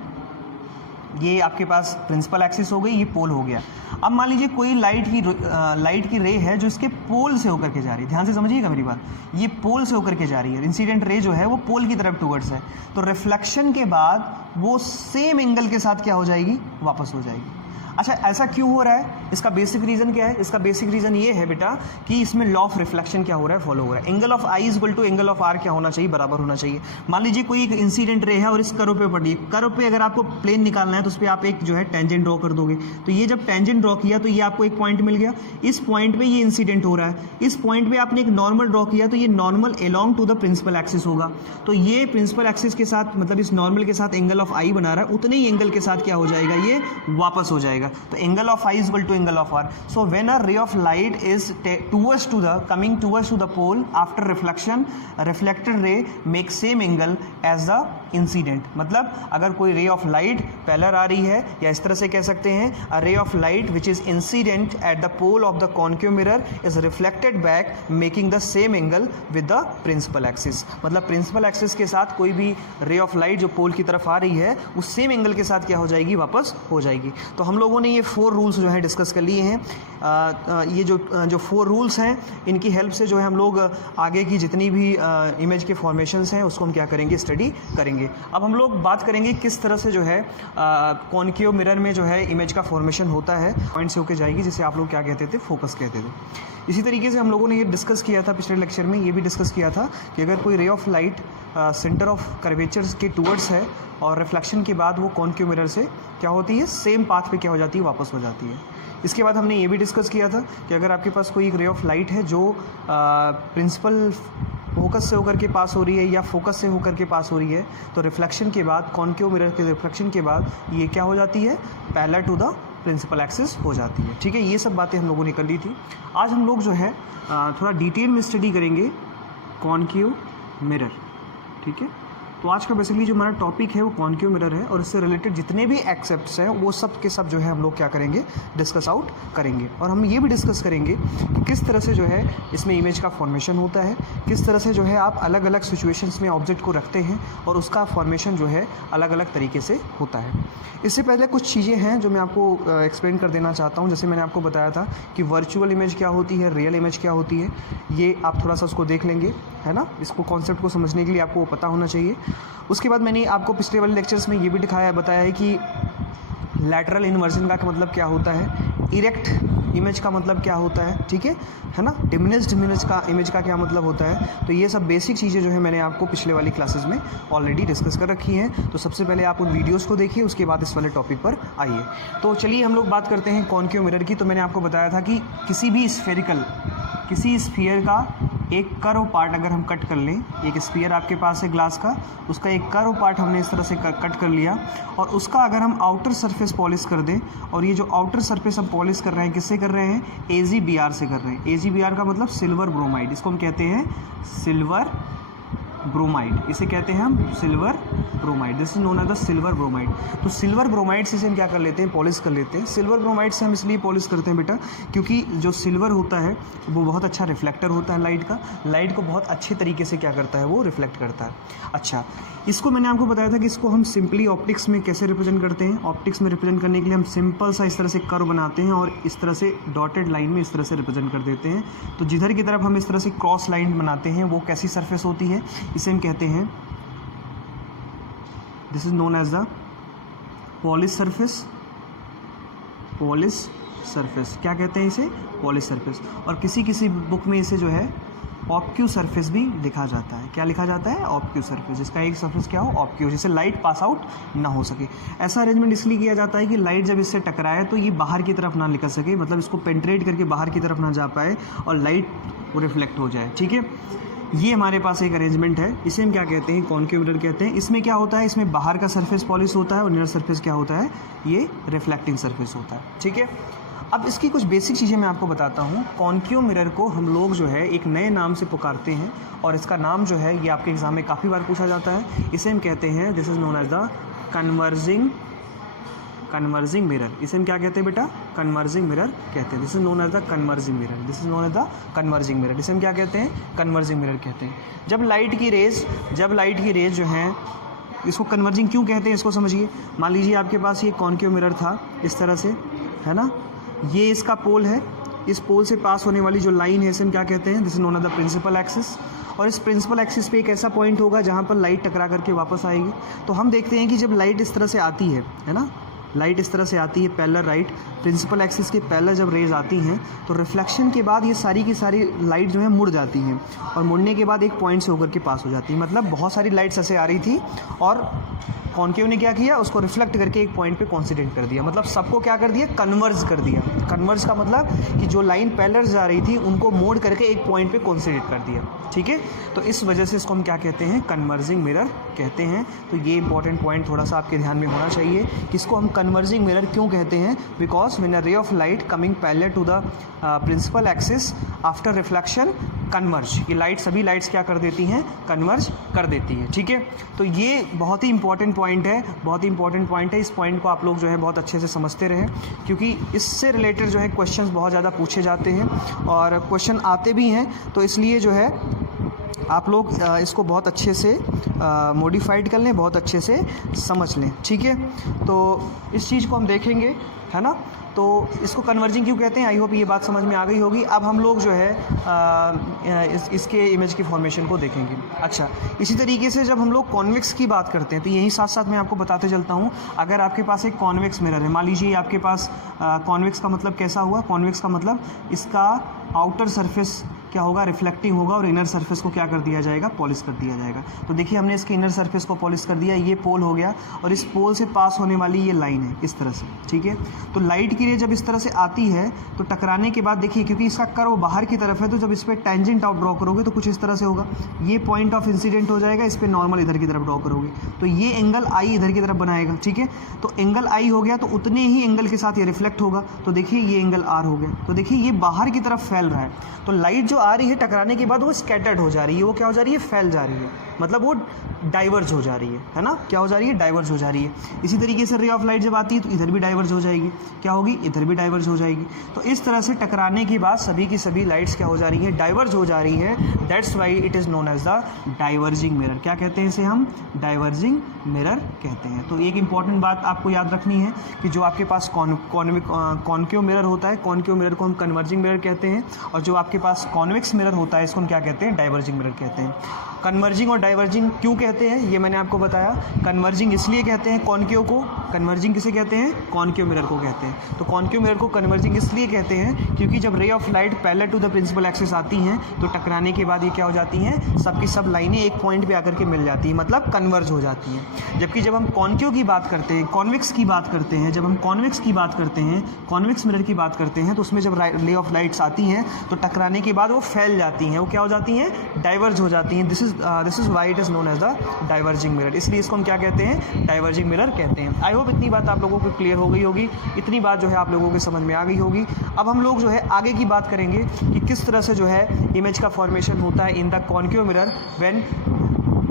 ये आपके पास प्रिंसिपल एक्सिस हो गई, ये पोल हो गया। अब मान लीजिए कोई लाइट की रे है जो इसके पोल से होकर के जा रही है। ध्यान से समझिएगा मेरी बात, ये पोल से होकर के जा रही है, इंसिडेंट रे जो है वो पोल की तरफ टुवर्ड्स है। तो रिफ्लेक्शन के बाद वो सेम एंगल के साथ क्या हो जाएगी, वापस हो जाएगी। अच्छा, ऐसा क्यों हो रहा है, इसका बेसिक रीज़न क्या है, इसका बेसिक रीज़न ये है बेटा कि इसमें लॉ ऑफ रिफ्लेक्शन क्या हो रहा है, फॉलो हो रहा है। Angle of I is equal to angle of R क्या होना चाहिए, बराबर होना चाहिए। मान लीजिए कोई एक इंसिडेंट रे है और इस कर्व पे पड़ी है, कर्व पे अगर आपको प्लेन निकालना है तो उस पर आप एक जो है टेंजेंट ड्रॉ कर दोगे। तो ये जब टेंजेंट ड्रॉ किया तो ये आपको एक पॉइंट मिल गया, इस पॉइंट पे ये इंसिडेंट हो रहा है, इस पॉइंट पे आपने एक नॉर्मल ड्रॉ किया तो ये normal along to the principal axis होगा। तो ये प्रिंसिपल एक्सिस के साथ, मतलब इस नॉर्मल के साथ एंगल ऑफ आई बना रहा है, उतने ही एंगल के साथ क्या हो जाएगा, ये वापस हो जाएगा। तो angle of I is equal to angle of R. So when a ray of light is coming towards to the pole after reflection, a reflected ray makes same angle as the incident, मतलब अगर कोई रे of light parallel आ रही है, या इस तरह से कह सकते हैं a ray of light which is incident at the pole of the concave mirror is reflected back making the same angle with the principal axis. मतलब प्रिंसिपल एक्सिस के साथ कोई भी रे ऑफ लाइट जो पोल की तरफ आ रही है उस सेम एंगल के साथ क्या हो जाएगी, वापस हो जाएगी। तो हम लोगों ने ये 4 रूल्स जो है डिस्कस कर लिए हैं। ये जो 4 रूल्स हैं इनकी हेल्प से जो है हम लोग आगे की जितनी भी इमेज के फॉर्मेशंस हैं उसको हम क्या करेंगे, स्टडी करेंगे। अब हम लोग बात करेंगे किस तरह से जो है कॉन्केव मिरर में जो है इमेज का फॉर्मेशन होता है, पॉइंट से होकर जाएगी, जिसे आप लोग क्या कहते थे, फोकस कहते थे। इसी तरीके से हम लोगों ने ये डिस्कस किया था पिछले लेक्चर में, ये भी डिस्कस किया था कि अगर कोई रे of light centre of curvature के टूवर्ड्स है और रिफ्लेक्शन के बाद वो कॉन्केव मिरर से क्या होती है, सेम पाथ पे क्या हो जाती है, वापस हो जाती है। इसके बाद हमने ये भी डिस्कस किया था कि अगर आपके पास कोई एक रे ऑफ लाइट है जो प्रिंसिपल फोकस से होकर के पास हो रही है या फोकस से होकर के पास हो रही है, तो रिफ्लेक्शन के बाद, कॉन्केव मिरर के रिफ्लेक्शन के बाद ये क्या हो जाती है, parallel to the principal axis हो जाती है। ठीक है, ये सब बातें हम लोगों ने कर ली थी। आज हम लोग जो है थोड़ा डिटेल में स्टडी करेंगे कॉन्केव मिरर। ठीक है, तो आज का बेसिकली जो हमारा टॉपिक है वो कॉन्केव मिरर है और इससे रिलेटेड जितने भी एक्सेप्ट्स हैं वो सब के सब जो है हम लोग क्या करेंगे, डिस्कस आउट करेंगे। और हम ये भी डिस्कस करेंगे कि किस तरह से जो है इसमें इमेज का फॉर्मेशन होता है, किस तरह से जो है आप अलग अलग सिचुएशंस में ऑब्जेक्ट को रखते हैं और उसका फॉर्मेशन जो है अलग अलग तरीके से होता है। इससे पहले कुछ चीज़ें हैं जो मैं आपको एक्सप्लेन कर देना चाहता हूँ। जैसे मैंने आपको बताया था कि वर्चुअल इमेज क्या होती है, रियल इमेज क्या होती है, ये आप थोड़ा सा उसको देख लेंगे, है ना। इसको कॉन्सेप्ट को समझने के लिए आपको पता होना चाहिए। उसके बाद मैंने आपको पिछले वाले लेक्चर्स में ये भी बताया है कि लैटरल इन्वर्जन का मतलब क्या होता है, इरेक्ट इमेज का मतलब क्या होता है, ठीक है ना, डिमिनिश्ड इमेज का क्या मतलब होता है। तो ये सब बेसिक चीज़ें जो है मैंने आपको पिछले वाली क्लासेस में ऑलरेडी डिस्कस कर रखी हैं। तो सबसे पहले आप उन वीडियोस को देखिए, उसके बाद इस वाले टॉपिक पर आइए। तो चलिए हम लोग बात करते हैं कॉन्केव मिरर की। तो मैंने आपको बताया था कि किसी स्फीयर का एक कर्व पार्ट अगर हम कट कर लें, एक स्फीयर आपके पास है ग्लास का, उसका एक कर्व पार्ट हमने इस तरह से कट कर लिया और उसका अगर हम आउटर सरफेस पॉलिश कर दें, और ये जो आउटर सरफेस हम पॉलिश कर रहे हैं किससे कर रहे हैं, AgBr से कर रहे हैं। AgBr का मतलब सिल्वर ब्रोमाइड, इसको हम कहते हैं सिल्वर ब्रोमाइड, इसे कहते हैं हम silver bromide. This is known as the silver bromide. तो सिल्वर ब्रोमाइड से हम क्या कर लेते हैं, पॉलिश कर लेते हैं। सिल्वर ब्रोमाइड से हम इसलिए पॉलिश करते हैं बेटा क्योंकि जो सिल्वर होता है वो बहुत अच्छा रिफ्लेक्टर होता है लाइट का, लाइट को बहुत अच्छे तरीके से क्या करता है, वो रिफ्लेक्ट करता है। अच्छा, इसको मैंने आपको बताया था कि इसको हम सिंपली ऑप्टिक्स में कैसे रिप्रेजेंट करते हैं। ऑप्टिक्स में रिप्रेजेंट करने के लिए हम सिंपल सा इस तरह से कर्व बनाते हैं और इस तरह से डॉटेड लाइन में इस तरह से रिप्रेजेंट कर देते हैं। तो जिधर की तरफ हम इस तरह से क्रॉस लाइन बनाते हैं वो कैसी सरफेस होती है, इसे हम कहते हैं, this is known as the polish surface. Polish surface क्या कहते हैं इसे, पॉलिश सरफेस। और किसी बुक में इसे जो है ऑब्क्यू सरफेस भी लिखा जाता है। क्या लिखा जाता है, ऑब्क्यू सरफेस, जिसका एक सरफेस क्या हो, ऑब्क्यू, जिससे लाइट पास आउट ना हो सके। ऐसा अरेंजमेंट इसलिए किया जाता है कि लाइट जब इससे टकराए तो ये बाहर की तरफ ना निकल सके, मतलब इसको पेंट्रेट करके बाहर की तरफ ना जा पाए और लाइट रिफ्लेक्ट हो जाए। ठीक है, ये हमारे पास एक अरेंजमेंट है, इसे हम क्या कहते हैं, कॉन्केव मिरर कहते हैं। इसमें क्या होता है, इसमें बाहर का सरफेस पॉलिश होता है और इनर सरफेस क्या होता है, ये रिफ्लेक्टिंग सरफेस होता है। ठीक है, अब इसकी कुछ बेसिक चीज़ें मैं आपको बताता हूँ। कॉन्केव मिरर को हम लोग जो है एक नए नाम से पुकारते हैं और इसका नाम जो है ये आपके एग्जाम में काफ़ी बार पूछा जाता है। इसे हम कहते हैं, this is known as the converging mirror. इसे हम क्या कहते हैं बेटा, कन्वर्जिंग मिरर कहते हैं। This is known as the converging mirror, this is known as the converging mirror. इसे हम क्या कहते हैं, कन्वर्जिंग मिरर कहते हैं। जब लाइट की रेज जो हैं, इसको कन्वर्जिंग क्यों कहते हैं, इसको समझिए। मान लीजिए आपके पास ये कॉन्केव मिरर था इस तरह से, है ना, ये इसका पोल है, इस पोल से पास होने वाली जो लाइन है इसे हम क्या कहते हैं, this is known as the principal axis. और इस प्रिंसिपल एक्सिस पे एक ऐसा पॉइंट होगा जहाँ पर लाइट टकरा करके वापस आएगी। तो हम देखते हैं कि जब लाइट इस तरह से आती है ना, लाइट इस तरह से आती है पैरेलल, राइट, प्रिंसिपल एक्सिस के पैरेलल जब रेज आती हैं तो रिफ्लेक्शन के बाद ये सारी की सारी लाइट जो है मुड़ जाती हैं और मुड़ने के बाद एक पॉइंट से होकर के पास हो जाती है। मतलब बहुत सारी लाइट्स ऐसे आ रही थी और कॉन्केव ने क्या किया, उसको रिफ्लेक्ट करके एक पॉइंट पे कॉन्सिडेंट कर दिया, मतलब सबको क्या कर दिया, कन्वर्ज कर दिया। कन्वर्ज का मतलब कि जो लाइन पैरेलल जा रही थी उनको मोड़ करके एक पॉइंट पे कॉन्सिडेंट कर दिया। ठीक है, तो इस वजह से इसको हम क्या कहते हैं, कन्वर्जिंग मिरर कहते हैं। तो ये इंपॉर्टेंट पॉइंट थोड़ा सा आपके ध्यान में होना चाहिए कि इसको हम कन्वर्जिंग मिरर क्यों कहते हैं? Because when a ray of light coming parallel to the principal axis after reflection converge, ये लाइट सभी लाइट्स क्या कर देती हैं? कन्वर्ज कर देती है। ठीक है, तो ये बहुत ही इंपॉर्टेंट पॉइंट है, बहुत ही इंपॉर्टेंट पॉइंट है। इस पॉइंट को आप लोग जो है बहुत अच्छे से समझते रहें, क्योंकि इससे रिलेटेड जो है क्वेश्चंस बहुत ज़्यादा पूछे जाते हैं और क्वेश्चन आते भी हैं, तो इसलिए जो है आप लोग इसको बहुत अच्छे से मॉडिफाइड कर लें, बहुत अच्छे से समझ लें। ठीक है, तो इस चीज़ को हम देखेंगे, है ना। तो इसको कन्वर्जिंग क्यों कहते हैं? आई होप ये बात समझ में आ गई होगी। अब हम लोग जो है इसके इमेज की फॉर्मेशन को देखेंगे। अच्छा, इसी तरीके से जब हम लोग कॉन्वेक्स की बात करते हैं तो यही साथ साथ मैं आपको बताते चलता हूँ। अगर आपके पास एक कॉन्वेक्स मिरर है, मान लीजिए आपके पास कॉन्वेक्स का मतलब कैसा हुआ? कॉन्वेक्स का मतलब इसका आउटर सरफेस क्या होगा? रिफ्लेक्टिंग होगा और इनर सरफेस को क्या कर दिया जाएगा? पॉलिश कर दिया जाएगा। तो देखिए हमने इसके इनर सरफेस को पॉलिश कर दिया, ये पोल हो गया और इस पोल से पास होने वाली ये लाइन है इस तरह से। ठीक है, तो लाइट की रे जब इस तरह से आती है तो टकराने के बाद देखिए, क्योंकि इसका कर्व बाहर की तरफ है, तो जब इस पर टेंजेंट आप ड्रॉ करोगे तो कुछ इस तरह से होगा। ये पॉइंट ऑफ इंसिडेंट हो जाएगा, इस पर नॉर्मल इधर की तरफ ड्रॉ करोगे तो ये एंगल आई इधर की तरफ बनाएगा। ठीक है, तो एंगल आई हो गया तो उतने ही एंगल के साथ ये रिफ्लेक्ट होगा, तो देखिए ये एंगल आर हो गया। तो देखिए ये बाहर की तरफ फैल रहा है, तो लाइट जो आ रही है टकराने के बाद वो स्कैटर्ड हो जा रही है, वो क्या हो जा रही है? फैल जा रही है, मतलब वो डाइवर्ज हो जा रही है ना। क्या हो जा रही है? डाइवर्ज हो जा रही है। इसी तरीके से रे ऑफ लाइट जब आती है तो इधर भी डाइवर्ज हो जाएगी, क्या होगी? इधर भी डाइवर्ज हो जाएगी। तो इस तरह से टकराने के बाद सभी की सभी लाइट्स क्या हो जा रही है? डाइवर्ज हो जा रही है। That's why it is known as the diverging mirror. क्या कहते हैं इसे? हम डाइवर्जिंग मिरर कहते हैं। तो एक इंपॉर्टेंट बात आपको याद रखनी है कि जो आपके पास कॉन्केव मिरर होता है, कॉन्केव मिरर को हम कन्वर्जिंग मिरर कहते हैं, और जो आपके पास कॉन्वेक्स मिरर होता है इसको हम क्या कहते हैं? डाइवर्जिंग मिरर कहते हैं। कन्वर्जिंग और डाइवर्जिंग क्यों कहते हैं ये मैंने आपको बताया। कन्वर्जिंग इसलिए कहते हैं कॉन्केव को, कन्वर्जिंग किसे कहते हैं? कॉन्केव मिरर को कहते हैं। तो कॉन्केव मिरर को कन्वर्जिंग इसलिए कहते हैं क्योंकि जब ray of light parallel to the principal axis आती हैं तो टकराने के बाद ये क्या हो जाती हैं? सबकी सब लाइनें एक पॉइंट पे आकर के मिल जाती हैं, मतलब कन्वर्ज हो जाती हैं। जबकि जब हम कॉन्केव की बात करते हैं, कॉन्वेक्स की बात करते हैं, जब हम कॉन्वेक्स की बात करते हैं, कॉन्वेक्स मिरर की बात करते हैं, तो उसमें जब रे ऑफ लाइट्स आती हैं तो टकराने के बाद वो फैल जाती हैं, वो क्या हो जाती हैं? डाइवर्ज हो जाती हैं। This is why it is known as the diverging mirror. इसलिए इसको हम क्या कहते हैं? डाइवर्जिंग मिरर कहते हैं। आई होप इतनी बात आप लोगों को क्लियर हो गई होगी, इतनी बात जो है आप लोगों के समझ में आ गई होगी। अब हम लोग जो है आगे की बात करेंगे कि किस तरह से जो है इमेज का फॉर्मेशन होता है in the concave mirror when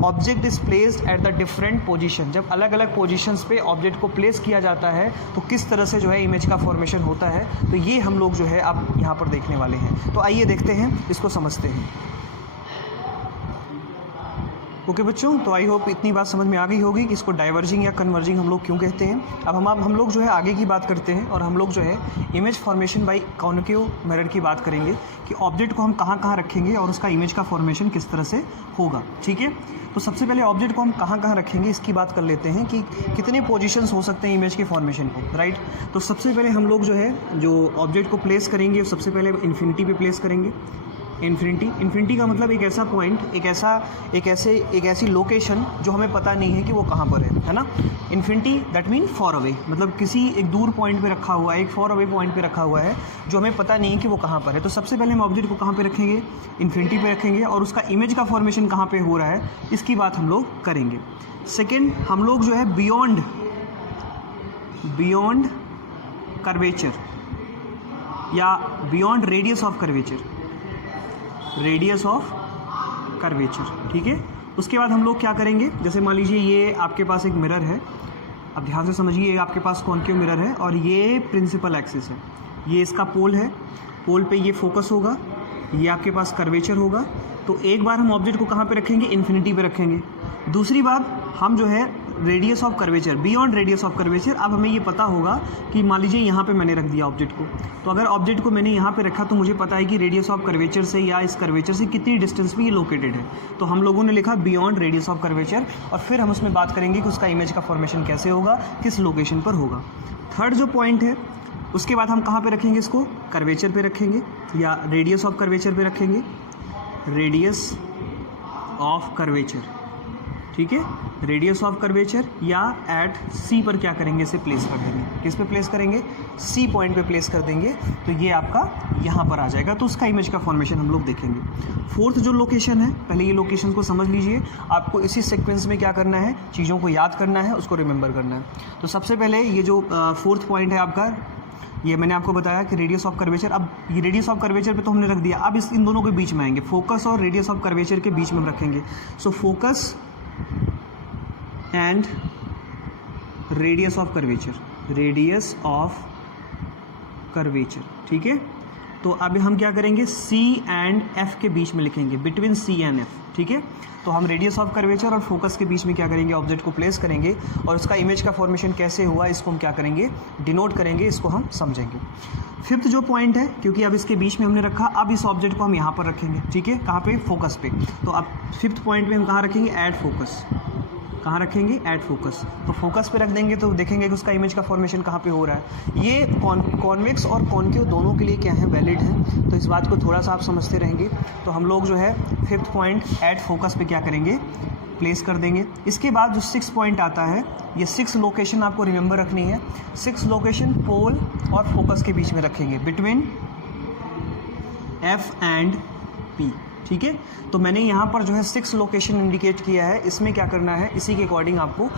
object is placed at the different position. जब अलग अलग पोजीशंस पे ऑब्जेक्ट को प्लेस किया जाता है तो किस तरह से जो है इमेज का फॉर्मेशन होता है, तो ये हम लोग जो है अब यहाँ पर देखने वाले हैं। तो आइए देखते हैं, इसको समझते हैं। ओके बच्चों, तो आई होप इतनी बात समझ में आ गई होगी कि इसको डाइवर्जिंग या कन्वर्जिंग हम लोग क्यों कहते हैं। अब हम लोग जो है आगे की बात करते हैं और हम लोग जो है image formation bye concave mirror की बात करेंगे कि ऑब्जेक्ट को हम कहाँ कहाँ रखेंगे और उसका इमेज का फॉर्मेशन किस तरह से होगा। ठीक है, तो सबसे पहले ऑब्जेक्ट को हम कहाँ कहाँ रखेंगे इसकी बात कर लेते हैं कि कितने पोजीशंस हो सकते हैं इमेज के फॉर्मेशन को, राइट। तो सबसे पहले हम लोग जो है जो ऑब्जेक्ट को प्लेस करेंगे सबसे पहले इन्फिनिटी पे प्लेस करेंगे। इन्फिनिटी का मतलब एक ऐसा पॉइंट, एक ऐसी लोकेशन जो हमें पता नहीं है कि वो कहाँ पर है ना। Infinity that mean for away, मतलब किसी एक दूर पॉइंट पे रखा हुआ है, एक फॉर अवे पॉइंट पे रखा हुआ है जो हमें पता नहीं है कि वो कहाँ पर है। तो सबसे पहले हम ऑब्जेक्ट को कहाँ पे रखेंगे? इन्फिनिटी पे रखेंगे, और उसका इमेज का फॉर्मेशन कहाँ पे हो रहा है इसकी बात हम लोग करेंगे। सेकेंड, हम लोग जो है बियॉन्ड कर्वेचर या बियॉन्ड रेडियस ऑफ कर्वेचर, ठीक है। उसके बाद हम लोग क्या करेंगे, जैसे मान लीजिए ये आपके पास एक मिरर है, अब ध्यान से समझिए, आपके पास कॉन्केव मिरर है और ये प्रिंसिपल एक्सिस है, ये इसका पोल है, पोल पे ये फोकस होगा, ये आपके पास कर्वेचर होगा। तो एक बार हम ऑब्जेक्ट को कहाँ पे रखेंगे? इन्फिनिटी पे रखेंगे। दूसरी बात, हम जो है radius of curvature, beyond radius of curvature, अब हमें ये पता होगा कि मान लीजिए यहाँ पे मैंने रख दिया ऑब्जेक्ट को, तो अगर ऑब्जेक्ट को मैंने यहाँ पे रखा तो मुझे पता है कि रेडियस ऑफ कर्वेचर से या इस कर्वेचर से कितनी डिस्टेंस पे ये लोकेटेड है। तो हम लोगों ने लिखा बियॉन्ड रेडियस ऑफ कर्वेचर, और फिर हम उसमें बात करेंगे कि उसका इमेज का फॉर्मेशन कैसे होगा, किस लोकेशन पर होगा। थर्ड जो पॉइंट है, उसके बाद हम कहाँ पे रखेंगे इसको? कर्वेचर पे रखेंगे या रेडियस ऑफ कर्वेचर पे रखेंगे, रेडियस ऑफ कर्वेचर, ठीक है, रेडियस ऑफ कर्वेचर, या एट सी पर क्या करेंगे? इसे प्लेस कर देंगे। किस पे प्लेस करेंगे? सी पॉइंट पे प्लेस कर देंगे। तो ये आपका यहाँ पर आ जाएगा, तो उसका इमेज का फॉर्मेशन हम लोग देखेंगे। फोर्थ जो लोकेशन है, पहले ये लोकेशन को समझ लीजिए। आपको इसी सीक्वेंस में क्या करना है, चीज़ों को याद करना है, उसको रिमेंबर करना है। तो सबसे पहले ये जो फोर्थ पॉइंट है आपका, ये मैंने आपको बताया कि रेडियस ऑफ कर्वेचर। अब ये रेडियस ऑफ कर्वेचर पे तो हमने रख दिया, अब इन दोनों के बीच में आएंगे, फोकस और रेडियस ऑफ कर्वेचर के बीच में हम रखेंगे। So focus and radius of curvature, radius of curvature, ठीक है। तो अब हम क्या करेंगे, C एंड F के बीच में लिखेंगे, बिटवीन C एंड F, ठीक है। तो हम रेडियस ऑफ कर्वेचर और फोकस के बीच में क्या करेंगे, ऑब्जेक्ट को प्लेस करेंगे, और उसका इमेज का फॉर्मेशन कैसे हुआ इसको हम क्या करेंगे, डिनोट करेंगे, इसको हम समझेंगे। फिफ्थ जो पॉइंट है, क्योंकि अब इसके बीच में हमने रखा, अब इस ऑब्जेक्ट को हम यहाँ पर रखेंगे, ठीक है। कहाँ पे, फोकस पे। तो अब फिफ्थ पॉइंट में हम कहाँ रखेंगे, एट फोकस। कहाँ रखेंगे, एट फोकस। तो फोकस पे रख देंगे तो देखेंगे कि उसका इमेज का फॉर्मेशन कहाँ पे हो रहा है। ये कॉन्वेक्स और कॉन्केव दोनों के लिए क्या है, वैलिड है। तो इस बात को थोड़ा सा आप समझते रहेंगे। तो हम लोग जो है फिफ्थ पॉइंट एट फोकस पे क्या करेंगे, प्लेस कर देंगे। इसके बाद जो सिक्स पॉइंट आता है, ये 6 लोकेशन आपको रिमेंबर रखनी है। 6 लोकेशन पोल और फोकस के बीच में रखेंगे, बिटवीन F एंड P, ठीक है। तो मैंने यहाँ पर जो है 6 लोकेशन इंडिकेट किया है। इसमें क्या करना है, इसी के अकॉर्डिंग आपको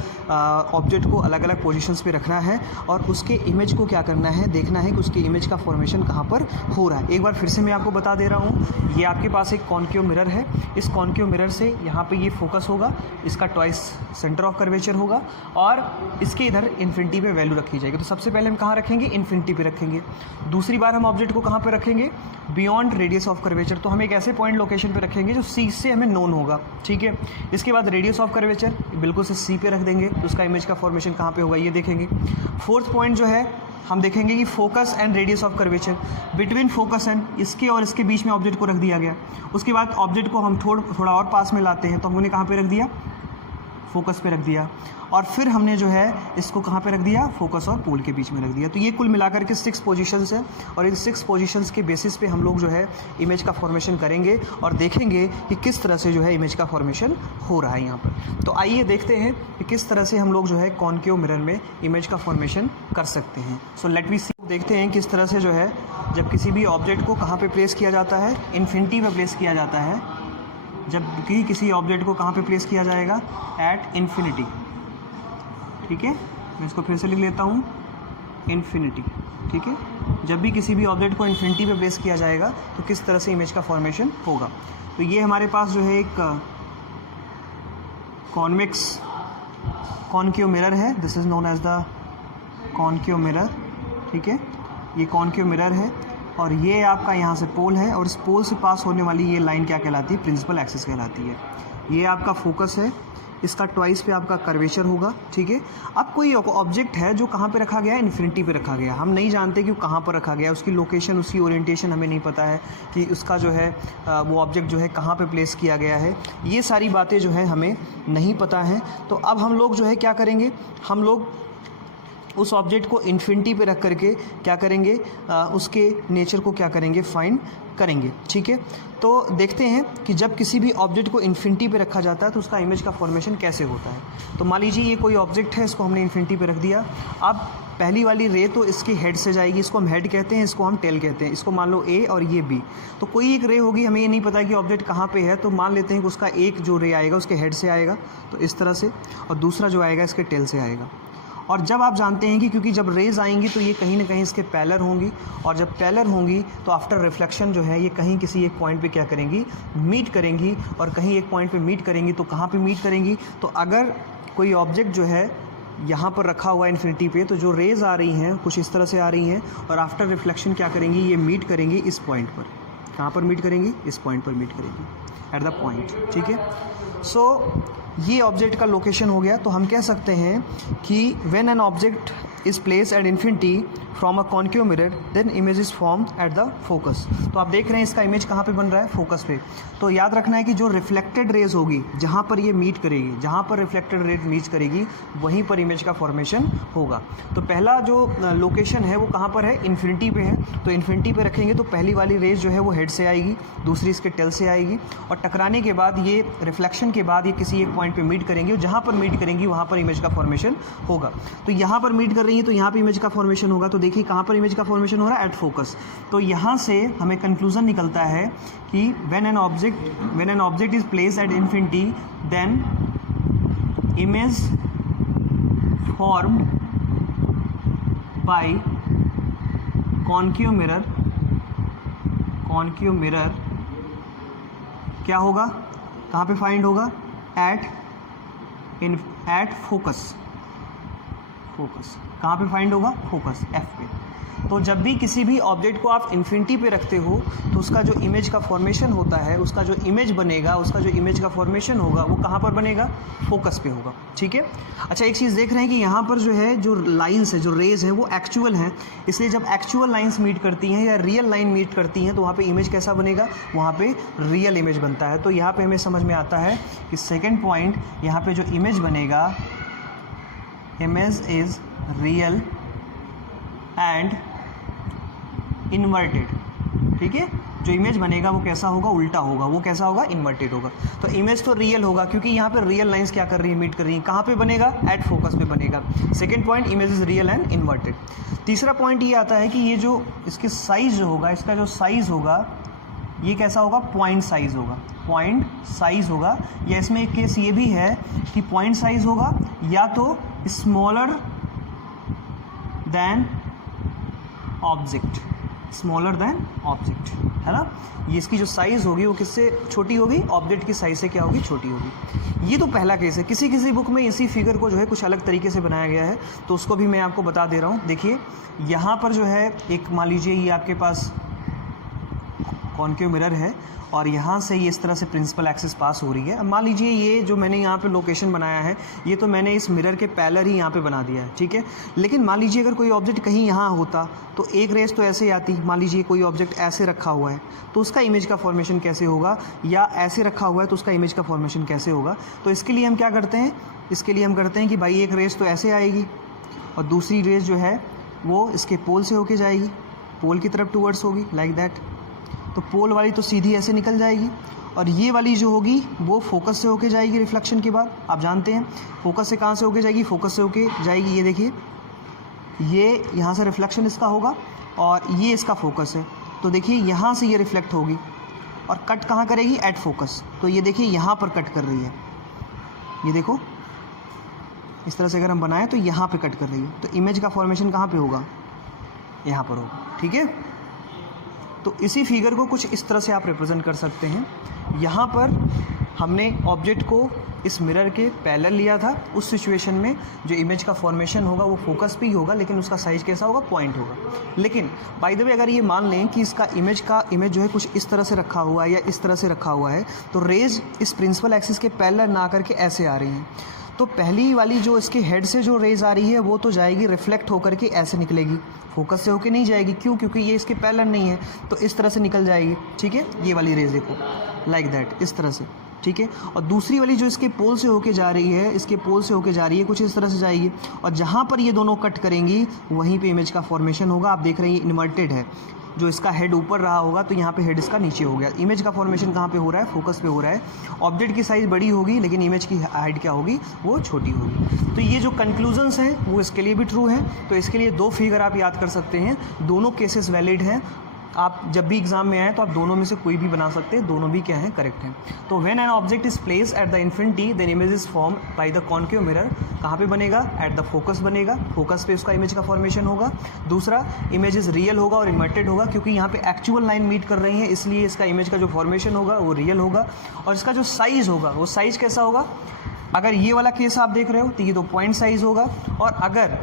ऑब्जेक्ट को अलग अलग पोजीशंस पे रखना है, और उसके इमेज को क्या करना है, देखना है कि उसके इमेज का फॉर्मेशन कहाँ पर हो रहा है। एक बार फिर से मैं आपको बता दे रहा हूँ, ये आपके पास एक कॉन्केव मिरर है। इस कॉन्केव मिरर से यहाँ पे ये फोकस होगा, इसका ट्वाइस सेंटर ऑफ कर्वेचर होगा, और इसके इधर इन्फिनिटी पे वैल्यू रखी जाएगी। तो सबसे पहले हम कहाँ रखेंगे, इन्फिनिटी पे रखेंगे। दूसरी बार हम ऑब्जेक्ट को कहाँ पर रखेंगे, बियॉन्ड रेडियस ऑफ कर्वेचर। तो हम एक ऐसे पॉइंट लोकेशन पे रखेंगे जो C से हमें नोन होगा, ठीक है। इसके बाद रेडियस ऑफ कर्वेचर बिल्कुल से C पे रख देंगे, तो उसका इमेज का फॉर्मेशन कहाँ पे होगा, ये देखेंगे। फोर्थ पॉइंट जो है, हम देखेंगे कि focus and radius of curvature, between focus and, इसके और इसके बीच में ऑब्जेक्ट को रख दिया गया। उसके बाद ऑब्जेक्ट को हम थोड़ा और पास में लाते हैं, तो हमने कहाँ पे रख दिया, फोकस पे रख दिया। और फिर हमने जो है इसको कहाँ पे रख दिया, फोकस और पोल के बीच में रख दिया। तो ये कुल मिलाकर के 6 पोजीशंस है, और इन 6 पोजीशंस के बेसिस पे हम लोग जो है इमेज का फॉर्मेशन करेंगे, और देखेंगे कि किस तरह से जो है इमेज का फॉर्मेशन हो रहा है यहाँ पर। तो आइए देखते हैं कि किस तरह से हम लोग जो है कॉन्केव मिरर में इमेज का फॉर्मेशन कर सकते हैं। सो लेट वी सी, देखते हैं किस तरह से जो है जब किसी भी ऑब्जेक्ट को कहाँ पर प्लेस किया जाता है, इन्फिनिटी पे प्लेस किया जाता है। जब कि किसी ऑब्जेक्ट को कहाँ पे प्लेस किया जाएगा, एट इन्फिनिटी, ठीक है। मैं इसको फिर से लिख लेता हूँ, इन्फिनिटी, ठीक है। जब भी किसी भी ऑब्जेक्ट को इन्फिनिटी पे प्लेस किया जाएगा तो किस तरह से इमेज का फॉर्मेशन होगा। तो ये हमारे पास जो है एक कॉन्केव मिरर है, this is known as the concave mirror, ठीक है। ये कॉन्केव मिरर है, और ये आपका यहाँ से पोल है, और इस पोल से पास होने वाली ये लाइन क्या कहलाती है, प्रिंसिपल एक्सिस कहलाती है। ये आपका फोकस है, इसका ट्वाइस पे आपका कर्वेचर होगा, ठीक है। अब कोई ऑब्जेक्ट है जो कहाँ पे रखा गया है, इन्फिनिटी पे रखा गया। हम नहीं जानते कि वो कहाँ पर रखा गया है, उसकी लोकेशन, उसकी ओरिएंटेशन हमें नहीं पता है कि उसका जो है वो ऑब्जेक्ट जो है कहाँ पे प्लेस किया गया है। ये सारी बातें जो है हमें नहीं पता है। तो अब हम लोग जो है क्या करेंगे, हम लोग उस ऑब्जेक्ट को इन्फिनिटी पे रख करके क्या करेंगे, उसके नेचर को क्या करेंगे, फाइंड करेंगे, ठीक है। तो देखते हैं कि जब किसी भी ऑब्जेक्ट को इन्फिनिटी पे रखा जाता है तो उसका इमेज का फॉर्मेशन कैसे होता है। तो मान लीजिए ये कोई ऑब्जेक्ट है, इसको हमने इन्फिनिटी पे रख दिया। अब पहली वाली रे तो इसके हेड से जाएगी, इसको हम हेड कहते हैं, इसको हम टेल कहते हैं। इसको मान लो A और ये B, तो कोई एक रे होगी, हमें ये नहीं पता कि ऑब्जेक्ट कहाँ पे है, तो मान लेते हैं कि उसका एक जो रे आएगा उसके हेड से आएगा, तो इस तरह से, और दूसरा जो आएगा इसके टेल से आएगा। और जब आप जानते हैं कि क्योंकि जब रेज आएंगी तो ये कहीं ना कहीं इसके पैरेलल होंगी, और जब पैरेलल होंगी तो आफ्टर रिफ्लेक्शन जो है ये कहीं किसी एक पॉइंट पे क्या करेंगी, मीट करेंगी। और कहीं एक पॉइंट पे मीट करेंगी तो कहाँ पे मीट करेंगी, तो अगर कोई ऑब्जेक्ट जो है यहाँ पर रखा हुआ है इन्फिनिटी पे, तो जो रेज आ रही हैं कुछ इस तरह से आ रही हैं, और आफ्टर रिफ्लेक्शन क्या करेंगी, ये मीट करेंगी इस पॉइंट पर। कहाँ पर मीट करेंगी, इस पॉइंट पर मीट करेंगी, एट द पॉइंट, ठीक है। सो ये ऑब्जेक्ट का लोकेशन हो गया। तो हम कह सकते हैं कि when an object is place at infinity from a concave mirror then image is form at the focus. तो आप देख रहे हैं इसका इमेज कहाँ पे बन रहा है, फोकस पे। तो याद रखना है कि जो रिफ्लेक्टेड रेज होगी, जहाँ पर ये मीट करेगी, जहाँ पर रिफ्लेक्टेड रेज मीट करेगी, वहीं पर इमेज का फॉर्मेशन होगा। तो पहला जो लोकेशन है वो कहाँ पर है, इन्फिनिटी पे है। तो इन्फिनिटी पे रखेंगे तो पहली वाली रेज जो है वो हेड से आएगी, दूसरी इसके टेल से आएगी, और टकराने के बाद ये रिफ्लेक्शन के बाद ये किसी एक पॉइंट पे मीट करेंगी और जहाँ पर मीट करेंगी वहाँ पर इमेज का फॉर्मेशन होगा। तो यहाँ पर मीट कर रही है तो यहाँ पे इमेज का फॉर्मेशन होगा। तो देखिए कहाँ पर इमेज का फॉर्मेशन हो रहा है, एट फोकस। तो यहाँ से हमें कंक्लूजन निकलता है कि when an object is placed at infinity then image form by concave mirror क्या होगा, कहाँ पे फाइंड होगा, एट फोकस कहाँ पे फाइंड होगा, फोकस एफ पे। तो जब भी किसी भी ऑब्जेक्ट को आप इन्फिनिटी पे रखते हो तो उसका जो इमेज का फॉर्मेशन होता है, उसका जो इमेज बनेगा, उसका जो इमेज का फॉर्मेशन होगा वो कहाँ पर बनेगा, फोकस पे होगा। ठीक है। अच्छा एक चीज़ देख रहे हैं कि यहाँ पर जो है जो लाइंस है, जो रेज है वो एक्चुअल हैं, इसलिए जब एक्चुअल लाइंस मीट करती हैं या रियल लाइन मीट करती हैं तो वहाँ पे इमेज कैसा बनेगा, वहाँ पे रियल इमेज बनता है। तो यहाँ पे हमें समझ में आता है कि सेकेंड पॉइंट, यहाँ पे जो इमेज बनेगा, image is real and inverted. ठीक है। जो इमेज बनेगा वो कैसा होगा, उल्टा होगा, वो कैसा होगा, इन्वर्टेड होगा। तो इमेज तो रियल होगा क्योंकि यहाँ पे रियल लाइंस क्या कर रही है, मीट कर रही है। कहाँ पे बनेगा, एट फोकस पे बनेगा। Second point, image is real and inverted. तीसरा पॉइंट ये आता है कि ये जो इसके साइज जो होगा, इसका जो साइज होगा ये कैसा होगा, पॉइंट साइज होगा, पॉइंट साइज होगा। या इसमें एक केस ये भी है कि पॉइंट साइज होगा या तो smaller than object, smaller than object, है ना। ये इसकी जो साइज़ होगी वो किससे छोटी होगी, ऑब्जेक्ट की साइज़ से क्या होगी, छोटी होगी। ये तो पहला केस है। किसी किसी बुक में इसी फिगर को जो है कुछ अलग तरीके से बनाया गया है, तो उसको भी मैं आपको बता दे रहा हूँ। देखिए यहाँ पर जो है एक, मान लीजिए ये आपके पास कॉन्केव मिरर है और यहाँ से ये इस तरह से प्रिंसिपल एक्सिस पास हो रही है। अब मान लीजिए ये जो मैंने यहाँ पे लोकेशन बनाया है ये तो मैंने इस मिरर के पैरेलल ही यहाँ पे बना दिया है। ठीक है। लेकिन मान लीजिए अगर कोई ऑब्जेक्ट कहीं यहाँ होता तो एक रेस तो ऐसे ही आती। मान लीजिए कोई ऑब्जेक्ट ऐसे रखा हुआ है तो उसका इमेज का फॉर्मेशन कैसे होगा, या ऐसे रखा हुआ है तो उसका इमेज का फॉर्मेशन कैसे होगा। तो इसके लिए हम क्या करते हैं, इसके लिए हम करते हैं कि भाई एक रेस तो ऐसे आएगी और दूसरी रेस जो है वो इसके पोल से होके जाएगी, पोल की तरफ टूवर्ड्स होगी, लाइक दैट। तो पोल वाली तो सीधी ऐसे निकल जाएगी और ये वाली जो होगी वो फोकस से होके जाएगी रिफ्लेक्शन के बाद। आप जानते हैं फोकस से कहाँ से होके जाएगी, फोकस से होके जाएगी। ये देखिए ये यहाँ से रिफ्लेक्शन इसका होगा और ये इसका फोकस है। तो देखिए यहाँ से ये रिफ्लेक्ट होगी और कट कहाँ करेगी, एट फोकस। तो ये देखिए यहाँ पर कट कर रही है, ये देखो इस तरह से अगर हम बनाएं तो यहाँ पे कट कर रही है। तो इमेज का फॉर्मेशन कहाँ पे होगा, यहाँ पर होगा। ठीक है। तो इसी फिगर को कुछ इस तरह से आप रिप्रेजेंट कर सकते हैं। यहाँ पर हमने ऑब्जेक्ट को इस मिरर के पैरेलल लिया था। उस सिचुएशन में जो इमेज का फॉर्मेशन होगा वो फोकस पे ही होगा, लेकिन उसका साइज कैसा होगा, पॉइंट होगा। लेकिन बाय द वे अगर ये मान लें कि इसका इमेज जो है कुछ इस तरह से रखा हुआ है या इस तरह से रखा हुआ है, तो रेज इस प्रिंसिपल एक्सिस के पैरेलल ना करके ऐसे आ रही हैं। तो पहली वाली जो इसके हेड से जो रेज आ रही है वो तो जाएगी रिफ्लेक्ट होकर के ऐसे निकलेगी, फोकस से होके नहीं जाएगी। क्यों, क्योंकि ये इसके पैरेलल नहीं है, तो इस तरह से निकल जाएगी। ठीक है। ये वाली रेज देखो, लाइक दैट, इस तरह से। ठीक है। और दूसरी वाली जो इसके पोल से होके जा रही है, इसके पोल से होके जा रही है, कुछ इस तरह से जाएगी और जहाँ पर ये दोनों कट करेंगी वहीं पे इमेज का फॉर्मेशन होगा। आप देख रहे हैं इन्वर्टेड है, जो इसका हेड ऊपर रहा होगा तो यहाँ पे हेड इसका नीचे हो गया। इमेज का फॉर्मेशन कहाँ पे हो रहा है, फोकस पे हो रहा है। ऑब्जेक्ट की साइज़ बड़ी होगी लेकिन इमेज की हाइट क्या होगी, वो छोटी होगी। तो ये जो कंक्लूजन्स हैं वो इसके लिए भी ट्रू हैं। तो इसके लिए दो फिगर आप याद कर सकते हैं, दोनों केसेस वैलिड हैं। आप जब भी एग्जाम में आए तो आप दोनों में से कोई भी बना सकते हैं, दोनों भी क्या हैं, करेक्ट हैं। तो when an object is place at the infinity then image is form by the concave mirror. कहाँ पे बनेगा, एट द फोकस बनेगा, फोकस पे उसका इमेज का फॉर्मेशन होगा। दूसरा, इमेज इज रियल होगा और इन्वर्टेड होगा क्योंकि यहाँ पे एक्चुअल लाइन मीट कर रही है, इसलिए इसका इमेज का जो फॉर्मेशन होगा वो रियल होगा। और इसका जो साइज़ होगा वो साइज़ कैसा होगा, अगर ये वाला केस आप देख रहे हो तो ये तो पॉइंट साइज़ होगा, और अगर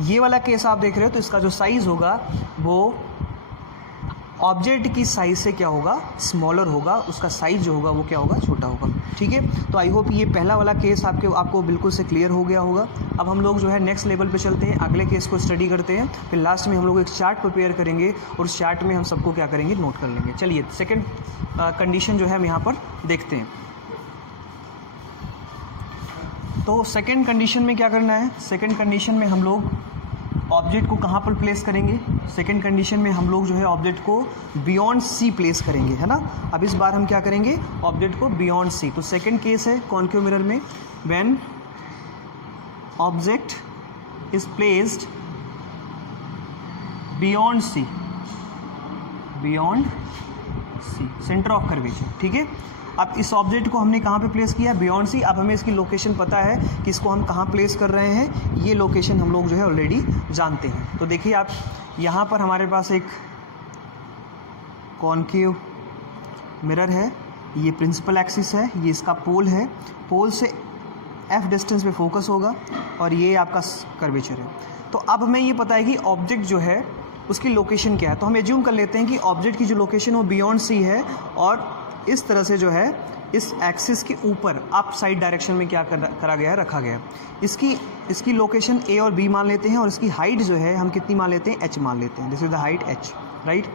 ये वाला केस आप देख रहे हो तो इसका जो साइज़ होगा वो ऑब्जेक्ट की साइज़ से क्या होगा, स्मॉलर होगा। उसका साइज़ जो होगा वो क्या होगा, छोटा होगा। ठीक है। तो आई होप ये पहला वाला केस आपको बिल्कुल से क्लियर हो गया होगा। अब हम लोग जो है नेक्स्ट लेवल पे चलते हैं, अगले केस को स्टडी करते हैं। फिर लास्ट में हम लोग एक चार्ट प्रिपेयर करेंगे और उस चार्ट में हम सबको क्या करेंगे, नोट कर लेंगे। चलिए सेकेंड कंडीशन जो है हम यहाँ पर देखते हैं। तो सेकेंड कंडीशन में क्या करना है, सेकेंड कंडीशन में हम लोग ऑब्जेक्ट को कहाँ पर प्लेस करेंगे? सेकंड कंडीशन में हम लोग जो है ऑब्जेक्ट को बियॉन्ड सी प्लेस करेंगे, है ना। अब इस बार हम क्या करेंगे? ऑब्जेक्ट को बियॉन्ड सी। तो सेकंड केस है कॉन्केव मिरर में, when object is placed beyond C, beyond C, centre of curvature, ठीक है। अब इस ऑब्जेक्ट को हमने कहाँ पे प्लेस किया? Beyond C. अब हमें इसकी लोकेशन पता है कि इसको हम कहाँ प्लेस कर रहे हैं, ये लोकेशन हम लोग जो है ऑलरेडी जानते हैं। तो देखिए आप यहाँ पर हमारे पास एक कॉन्केव मिरर है, ये प्रिंसिपल एक्सिस है, ये इसका पोल है, पोल से एफ डिस्टेंस पे फोकस होगा और ये आपका कर्वेचर है। तो अब हमें ये पता है कि ऑब्जेक्ट जो है उसकी लोकेशन क्या है। तो हम एज्यूम कर लेते हैं कि ऑब्जेक्ट की जो लोकेशन वो बियॉन्ड सी है और इस तरह से जो है इस एक्सिस के ऊपर अप साइड डायरेक्शन में क्या करा गया है, रखा गया है। इसकी लोकेशन ए और बी मान लेते हैं और इसकी हाइट जो है हम कितनी मान लेते हैं? एच मान लेते हैं। This is the height H, right.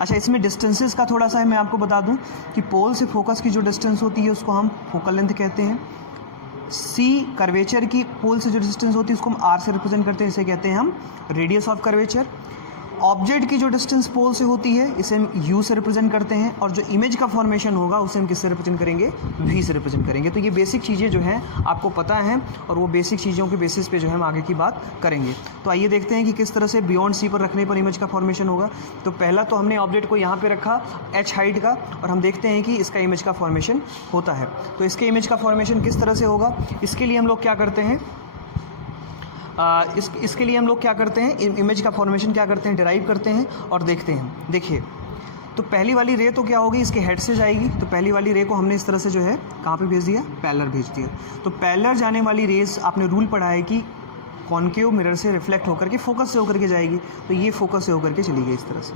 अच्छा, इसमें डिस्टेंसेस का थोड़ा सा मैं आपको बता दूं कि पोल से फोकस की जो डिस्टेंस होती है उसको हम फोकल लेंथ कहते हैं। सी कर्वेचर की पोल से जो डिस्टेंस होती है उसको हम आर से रिप्रेजेंट करते हैं, इसे कहते हैं हम रेडियस ऑफ कर्वेचर। ऑब्जेक्ट की जो डिस्टेंस पोल से होती है इसे हम यू से रिप्रेजेंट करते हैं और जो इमेज का फॉर्मेशन होगा उसे हम किससे रिप्रेजेंट करेंगे? वी से रिप्रेजेंट करेंगे। तो ये बेसिक चीज़ें जो हैं आपको पता हैं और वो बेसिक चीज़ों के बेसिस पे जो है हम आगे की बात करेंगे। तो आइए देखते हैं कि किस तरह से बियॉन्ड सी पर रखने पर इमेज का फॉर्मेशन होगा। तो पहला तो हमने ऑब्जेक्ट को यहाँ पर रखा एच हाइट का और हम देखते हैं कि इसका इमेज का फॉर्मेशन होता है। तो इसके इमेज का फॉर्मेशन किस तरह से होगा? इसके लिए हम लोग क्या करते हैं? इसके लिए हम लोग क्या करते हैं? इमेज का फॉर्मेशन क्या करते हैं? डिराइव करते हैं और देखते हैं। देखिए, तो पहली वाली रे तो क्या होगी? इसके हेड से जाएगी। तो पहली वाली रे को हमने इस तरह से जो है कहाँ पे भेज दिया? पैरेलल भेज दिया। तो पैरेलल जाने वाली रेस आपने रूल पढ़ा है कि कॉन्केव मिरर से रिफ्लेक्ट होकर के फोकस से होकर के जाएगी। तो ये फोकस से होकर के चली गई इस तरह से,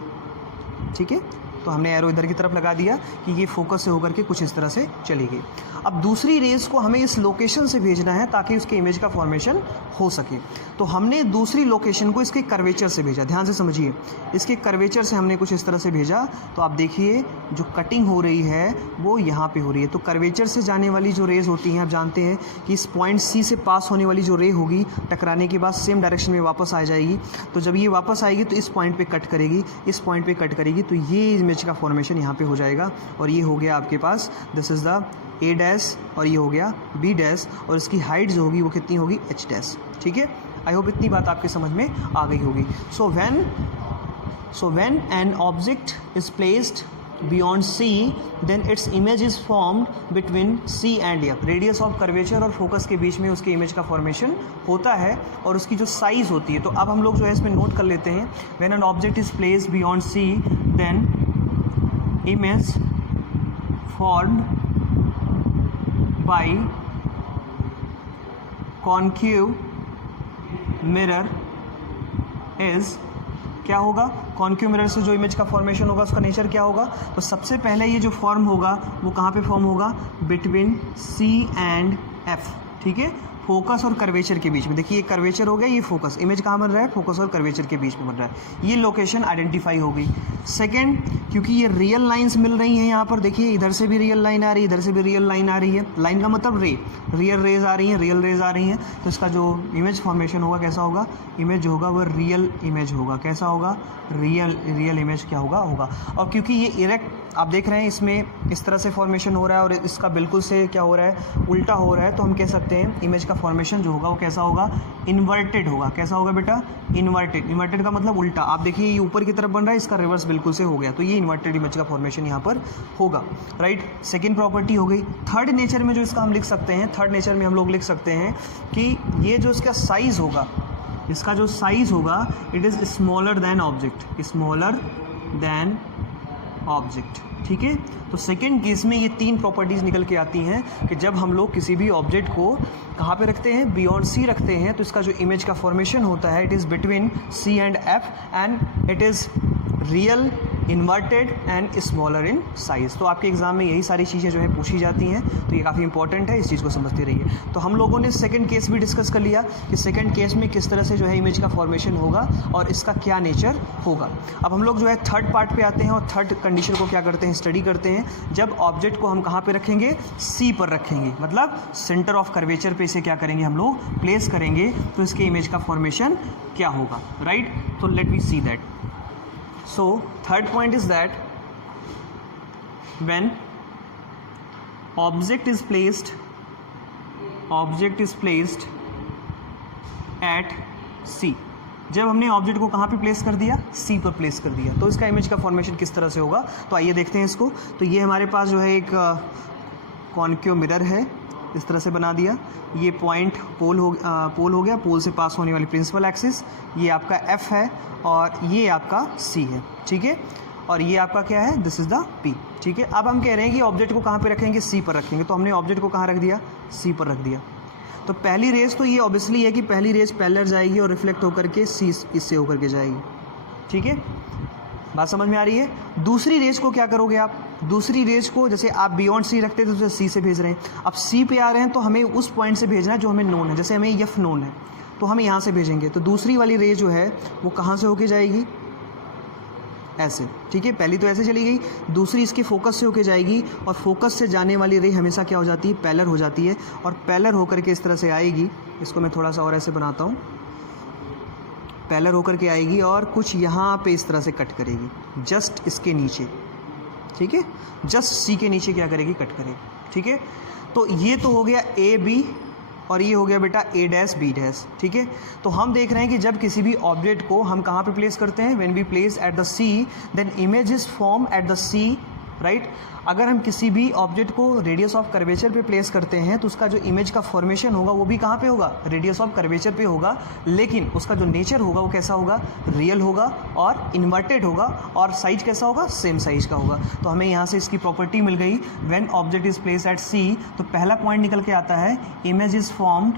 ठीक है। तो हमने एरो इधर की तरफ लगा दिया कि ये फोकस से होकर के कुछ इस तरह से चली गई। अब दूसरी रेस को हमें इस लोकेशन से भेजना है ताकि उसके इमेज का फॉर्मेशन हो सके। तो हमने दूसरी लोकेशन को इसके कर्वेचर से भेजा। ध्यान से समझिए, इसके कर्वेचर से हमने कुछ इस तरह से भेजा। तो आप देखिए जो कटिंग हो रही है वो यहाँ पे हो रही है। तो कर्वेचर से जाने वाली जो रेज होती हैं, आप जानते हैं कि इस पॉइंट सी से पास होने वाली जो रे होगी टकराने के बाद सेम डायरेक्शन में वापस आ जाएगी। तो जब ये वापस आएगी तो इस पॉइंट पे कट करेगी, इस पॉइंट पे कट करेगी। तो ये इमेज का फॉर्मेशन यहाँ पे हो जाएगा और ये हो गया आपके पास, this is the A dash और ये हो गया बी डैश और इसकी हाइट जो होगी वो कितनी होगी? एच डैश, ठीक है। आई होप इतनी बात आपके समझ में आ गई होगी। So when an object is placed beyond C, then its image is formed between C and F। Radius of curvature और फोकस के बीच में उसके इमेज का फॉर्मेशन होता है और उसकी जो साइज़ होती है। तो अब हम लोग जो है इसमें नोट कर लेते हैं, when an object is placed beyond C, then image formed by concave mirror is, क्या होगा? कॉन्केव मिरर से जो इमेज का फॉर्मेशन होगा उसका नेचर क्या होगा? तो सबसे पहले ये जो फॉर्म होगा वो कहाँ पे फॉर्म होगा? बिटवीन सी एंड एफ, ठीक है, फोकस और कर्वेचर के बीच में। देखिए ये कर्वेचर हो गया, ये फोकस, इमेज कहाँ बन रहा है? फोकस और कर्वेचर के बीच में बन रहा है। ये लोकेशन आइडेंटिफाई हो गई। सेकेंड, क्योंकि ये रियल लाइंस मिल रही हैं यहाँ पर, देखिए इधर से भी रियल लाइन आ रही है, इधर से भी रियल लाइन आ रही है। लाइन का मतलब रे, रियल रेज आ रही हैं, रियल रेज आ रही हैं। तो इसका जो इमेज फॉर्मेशन होगा कैसा होगा? इमेज जो होगा वो रियल इमेज होगा। कैसा होगा? रियल इमेज क्या होगा? और क्योंकि ये इरेक्ट आप देख रहे हैं इसमें इस तरह से फॉर्मेशन हो रहा है और इसका बिल्कुल से क्या हो रहा है? उल्टा हो रहा है। तो हम कह सकते हैं इमेज का फॉर्मेशन जो होगा वो कैसा होगा? इन्वर्टेड होगा। कैसा होगा बेटा? इन्वर्टेड। इन्वर्टेड का मतलब उल्टा। आप देखिए ये ऊपर की तरफ बन रहा है, इसका रिवर्स बिल्कुल से हो गया। तो ये इन्वर्टेड इमेज का फॉर्मेशन यहाँ पर होगा, राइट। सेकेंड प्रॉपर्टी हो गई। थर्ड नेचर में जो इसका हम लिख सकते हैं, थर्ड नेचर में हम लोग लिख सकते हैं कि ये जो इसका साइज़ होगा, इसका जो साइज़ होगा it is smaller than object, smaller than object, ठीक है। तो सेकेंड केस में ये तीन प्रॉपर्टीज़ निकल के आती हैं कि जब हम लोग किसी भी ऑब्जेक्ट को कहाँ पे रखते हैं? बियॉन्ड सी रखते हैं, तो इसका जो इमेज का फॉर्मेशन होता है it is between C and F and it is real inverted and smaller in size. तो आपके एग्जाम में यही सारी चीज़ें जो है पूछी जाती हैं, तो ये काफ़ी इंपॉर्टेंट है, इस चीज़ को समझते रहिए। तो हम लोगों ने सेकंड केस भी डिस्कस कर लिया कि सेकंड केस में किस तरह से जो है इमेज का फॉर्मेशन होगा और इसका क्या नेचर होगा। अब हम लोग जो है थर्ड पार्ट पे आते हैं और थर्ड कंडीशन को क्या करते हैं, स्टडी करते हैं। जब ऑब्जेक्ट को हम कहाँ पे रखेंगे, सी पर रखेंगे, मतलब सेंटर ऑफ कर्वेचर पे इसे क्या करेंगे हम लोग, प्लेस करेंगे, तो इसके इमेज का फॉर्मेशन क्या होगा, राइट। तो let me see that. So third point is that when object is placed at C, जब हमने ऑब्जेक्ट को कहाँ पे प्लेस कर दिया, C पर प्लेस कर दिया, तो इसका इमेज का फॉर्मेशन किस तरह से होगा। तो आइए देखते हैं इसको। तो ये हमारे पास जो है एक कॉन्केव मिरर है, इस तरह से बना दिया। ये पॉइंट पोल हो गया, पोल से पास होने वाली प्रिंसिपल एक्सिस, ये आपका F है और ये आपका C है, ठीक है। और ये आपका क्या है, दिस इज़ द P, ठीक है। अब हम कह रहे हैं कि ऑब्जेक्ट को कहाँ पे रखेंगे, C पर रखेंगे। तो हमने ऑब्जेक्ट को कहाँ रख दिया, C पर रख दिया। तो पहली रेस तो ये ऑब्वियसली है कि पहली रेस पैरेलल जाएगी और रिफ्लेक्ट होकर के C इससे होकर के जाएगी, ठीक है। बात समझ में आ रही है। दूसरी रेस को क्या करोगे आप, दूसरी रेस को जैसे आप बियॉन्ड सी रखते थे तो सी से भेज रहे हैं, अब सी पे आ रहे हैं तो हमें उस पॉइंट से भेजना है जो हमें नोन है। जैसे हमें एफ नोन है तो हम यहाँ से भेजेंगे, तो दूसरी वाली रे जो है वो कहाँ से होके जाएगी, ऐसे, ठीक है। पहली तो ऐसे चली गई, दूसरी इसके फोकस से होके जाएगी और फोकस से जाने वाली रे हमेशा क्या हो जाती है, पैरेलल हो जाती है और पैरेलल होकर के इस तरह से आएगी। इसको मैं थोड़ा सा और ऐसे बनाता हूँ, पैरेलल होकर के आएगी और कुछ यहाँ पे इस तरह से कट करेगी, जस्ट इसके नीचे, ठीक है, जस्ट सी के नीचे क्या करेगी, कट करेगी, ठीक है। तो ये तो हो गया ए बी और ये हो गया बेटा ए डैश बी डैश, ठीक है। तो हम देख रहे हैं कि जब किसी भी ऑब्जेक्ट को हम कहाँ पे प्लेस करते हैं, when we place at the C then image is form at the C, right. अगर हम किसी भी ऑब्जेक्ट को रेडियस ऑफ कर्वेचर पे प्लेस करते हैं तो उसका जो इमेज का फॉर्मेशन होगा वो भी कहाँ पे होगा, रेडियस ऑफ कर्वेचर पे होगा, लेकिन उसका जो नेचर होगा वो कैसा होगा, रियल होगा और इन्वर्टेड होगा और साइज कैसा होगा, सेम साइज का होगा। तो हमें यहाँ से इसकी प्रॉपर्टी मिल गई, when object is place at C, तो पहला पॉइंट निकल के आता है image is formed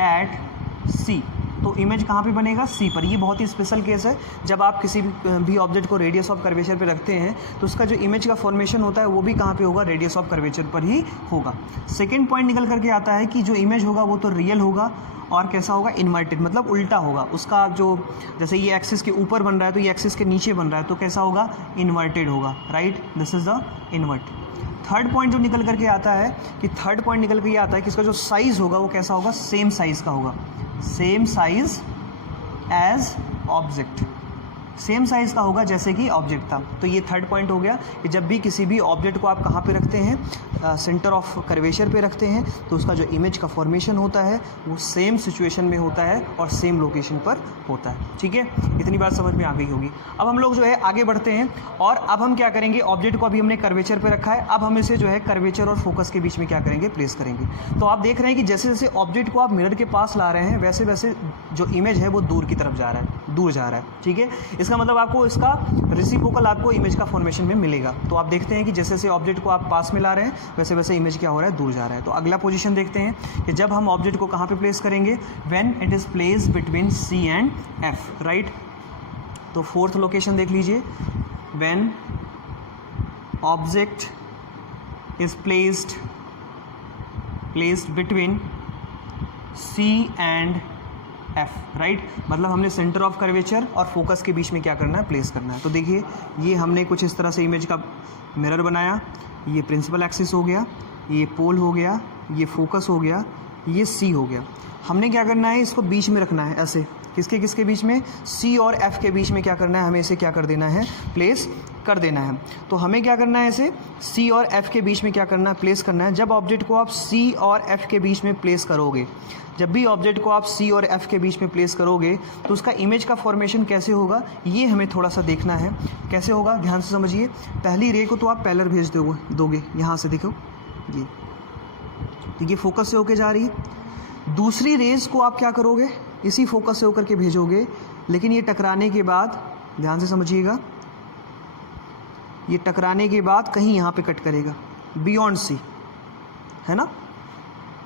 at C. तो इमेज कहाँ पे बनेगा, सी पर। ये बहुत ही स्पेशल केस है, जब आप किसी भी ऑब्जेक्ट को रेडियस ऑफ कर्वेचर पे रखते हैं तो उसका जो इमेज का फॉर्मेशन होता है वो भी कहाँ पे होगा, रेडियस ऑफ कर्वेचर पर ही होगा। सेकंड पॉइंट निकल करके आता है कि जो इमेज होगा वो तो रियल होगा और कैसा होगा, इन्वर्टेड, मतलब उल्टा होगा। उसका जो जैसे ये एक्सिस के ऊपर बन रहा है तो ये एक्सिस के नीचे बन रहा है, तो कैसा होगा, इन्वर्टेड होगा, right. This is the invert. Third point जो निकल करके आता है कि थर्ड पॉइंट निकल के ये आता है कि इसका जो साइज़ होगा वो कैसा होगा, सेम साइज़ का होगा, same size as object, same size का होगा जैसे कि ऑब्जेक्ट था। तो ये थर्ड पॉइंट हो गया कि जब भी किसी भी ऑब्जेक्ट को आप कहाँ पे रखते हैं, सेंटर ऑफ कर्वेचर पे रखते हैं, तो उसका जो इमेज का फॉर्मेशन होता है वो सेम सिचुएशन में होता है और सेम लोकेशन पर होता है, ठीक है। इतनी बात समझ में आ गई होगी। अब हम लोग जो है आगे बढ़ते हैं और अब हम क्या करेंगे, ऑब्जेक्ट को अभी हमने कर्वेचर पे रखा है, अब हम इसे जो है कर्वेचर और फोकस के बीच में क्या करेंगे, प्लेस करेंगे। तो आप देख रहे हैं कि जैसे जैसे ऑब्जेक्ट को आप मिरर के पास ला रहे हैं वैसे वैसे जो इमेज है वो दूर की तरफ जा रहा है, दूर जा रहा है, ठीक है। इसका मतलब आपको इसका रेसिप्रोकल आपको इमेज का फॉर्मेशन में मिलेगा। तो आप देखते हैं कि जैसे जैसे ऑब्जेक्ट को आप पास में ला रहे हैं वैसे वैसे इमेज क्या हो रहा है, दूर जा रहा है। तो अगला पोजीशन देखते हैं कि जब हम ऑब्जेक्ट को कहाँ पे प्लेस करेंगे, when it is place between C and F, right. तो फोर्थ लोकेशन देख लीजिए, when object is placed between C and F, right. मतलब हमने सेंटर ऑफ कर्वेचर और फोकस के बीच में क्या करना है, प्लेस करना है। तो देखिए ये हमने कुछ इस तरह से इमेज का मिरर बनाया, ये प्रिंसिपल एक्सिस हो गया, ये पोल हो गया, ये फोकस हो गया, ये सी हो गया। हमने क्या करना है, इसको बीच में रखना है ऐसे, किसके किसके बीच में, सी और एफ के बीच में क्या करना है, हमें इसे क्या कर देना है, प्लेस कर देना है। तो हमें क्या करना है, इसे सी और एफ के बीच में क्या करना है, प्लेस करना है। जब ऑब्जेक्ट को आप सी और एफ के बीच में प्लेस करोगे, जब भी ऑब्जेक्ट को आप सी और एफ के बीच में प्लेस करोगे तो उसका इमेज का फॉर्मेशन कैसे होगा, ये हमें थोड़ा सा देखना है। कैसे होगा, ध्यान से समझिए। पहली रे को तो आप पैरेलल भेज दोगे, यहाँ से देखो ये, तो ये फोकस से होके जा रही है। दूसरी रेज को आप क्या करोगे, इसी फोकस से होकर के भेजोगे, लेकिन ये टकराने के बाद, ध्यान से समझिएगा, ये टकराने के बाद कहीं यहाँ पे कट करेगा, बियॉन्ड सी, है ना।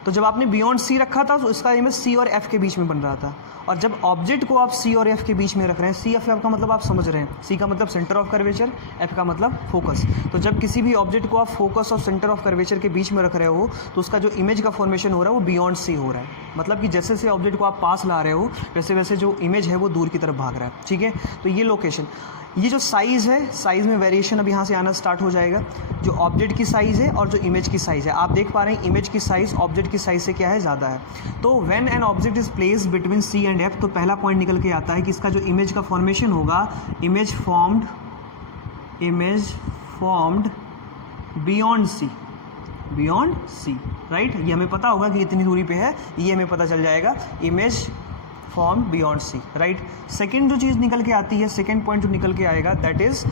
तो जब आपने बियॉन्ड सी रखा था तो इसका इमेज सी और एफ के बीच में बन रहा था, और जब ऑब्जेक्ट को आप सी और एफ के बीच में रख रहे हैं, सी एफ का मतलब आप समझ रहे हैं, सी का मतलब सेंटर ऑफ कर्वेचर, एफ का मतलब फोकस। तो जब किसी भी ऑब्जेक्ट को आप फोकस और सेंटर ऑफ कर्वेचर के बीच में रख रहे हो तो उसका जो इमेज का फॉर्मेशन हो रहा है वो बियॉन्ड सी हो रहा है। मतलब कि जैसे जैसे ऑब्जेक्ट को आप पास ला रहे हो वैसे वैसे जो इमेज है वो दूर की तरफ भाग रहा है। ठीक है, तो ये लोकेशन, ये जो साइज़ है, साइज़ में वेरिएशन अब यहाँ से आना स्टार्ट हो जाएगा। जो ऑब्जेक्ट की साइज़ है और जो इमेज की साइज़ है, आप देख पा रहे हैं इमेज की साइज़ ऑब्जेक्ट की साइज़ से क्या है, ज़्यादा है। तो when an object is placed between C and F, तो पहला पॉइंट निकल के आता है कि इसका जो इमेज का फॉर्मेशन होगा, image formed beyond C, right. ये हमें पता होगा कि इतनी दूरी पे है, ये हमें पता चल जाएगा, image form beyond C, right. Second जो चीज़ निकल के आती है, सेकेंड पॉइंट जो निकल के आएगा, that is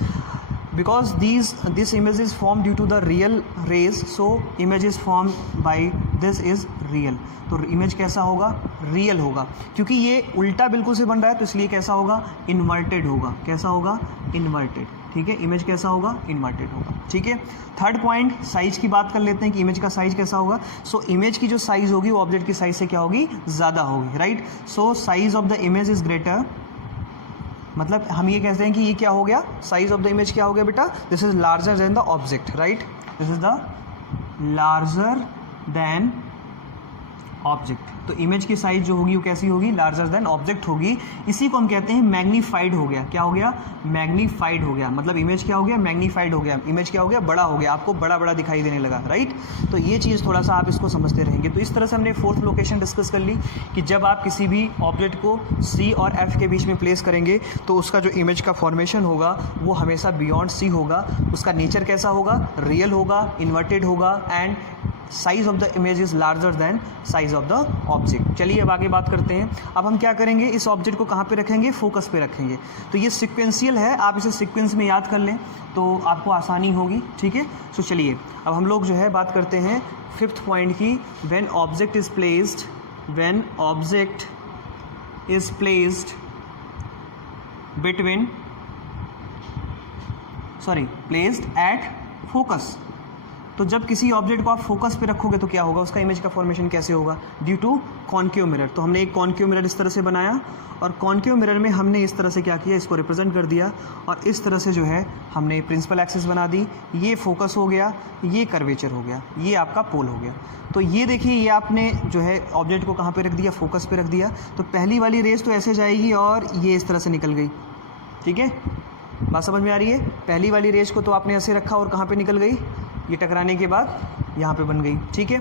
because this image is form due to the real rays, so image is form by this is real. तो इमेज कैसा होगा, रियल होगा, क्योंकि ये उल्टा बिल्कुल से बन रहा है तो इसलिए कैसा होगा, इन्वर्टेड होगा। कैसा होगा, इन्वर्टेड। ठीक है, इमेज कैसा होगा, इन्वर्टेड होगा। ठीक है, थर्ड पॉइंट, साइज की बात कर लेते हैं कि इमेज का साइज कैसा होगा। सो इमेज की जो साइज होगी वो ऑब्जेक्ट की साइज से क्या होगी, ज़्यादा होगी, right. So size of the image is greater, मतलब हम ये कहते हैं कि ये क्या हो गया, साइज ऑफ द इमेज क्या हो गया बेटा, this is larger than the object, right. This is the larger than object. तो इमेज की साइज जो होगी वो कैसी होगी, लार्जर देन ऑब्जेक्ट होगी। इसी को हम कहते हैं मैग्नीफाइड हो गया। क्या हो गया, मैग्नीफाइड हो गया, मतलब इमेज क्या हो गया, मैग्नीफाइड हो गया, इमेज क्या हो गया, बड़ा हो गया, आपको बड़ा बड़ा दिखाई देने लगा, राइट। तो ये चीज़ थोड़ा सा आप इसको समझते रहेंगे। तो इस तरह से हमने फोर्थ लोकेशन डिस्कस कर ली कि जब आप किसी भी ऑब्जेक्ट को सी और एफ के बीच में प्लेस करेंगे तो उसका जो इमेज का फॉर्मेशन होगा वो हमेशा बियॉन्ड सी होगा। उसका नेचर कैसा होगा, रियल होगा, इन्वर्टेड होगा, and size of the image is larger than size of the object. चलिए अब आगे बात करते हैं। अब हम क्या करेंगे, इस ऑब्जेक्ट को कहाँ पे रखेंगे, फोकस पे रखेंगे। तो ये सिक्वेंशियल है, आप इसे सिक्वेंस में याद कर लें तो आपको आसानी होगी। ठीक है, तो चलिए अब हम लोग जो है बात करते हैं फिफ्थ पॉइंट की। When object is placed between placed at focus. तो जब किसी ऑब्जेक्ट को आप फोकस पे रखोगे तो क्या होगा, उसका इमेज का फॉर्मेशन कैसे होगा, ड्यू टू कॉन्केव मिरर। तो हमने एक कॉन्केव मिरर इस तरह से बनाया और कॉन्केव मिरर में हमने इस तरह से क्या किया, इसको रिप्रेजेंट कर दिया और इस तरह से जो है हमने प्रिंसिपल एक्सिस बना दी। ये फोकस हो गया, ये कर्वेचर हो गया, ये आपका पोल हो गया। तो ये देखिए, ये आपने जो है ऑब्जेक्ट को कहाँ पे रख दिया, फोकस पे रख दिया। तो पहली वाली रेस तो ऐसे जाएगी और ये इस तरह से निकल गई। ठीक है, बात समझ में आ रही है। पहली वाली रेस को तो आपने ऐसे रखा और कहाँ पे निकल गई, ये टकराने के बाद यहाँ पे बन गई। ठीक है,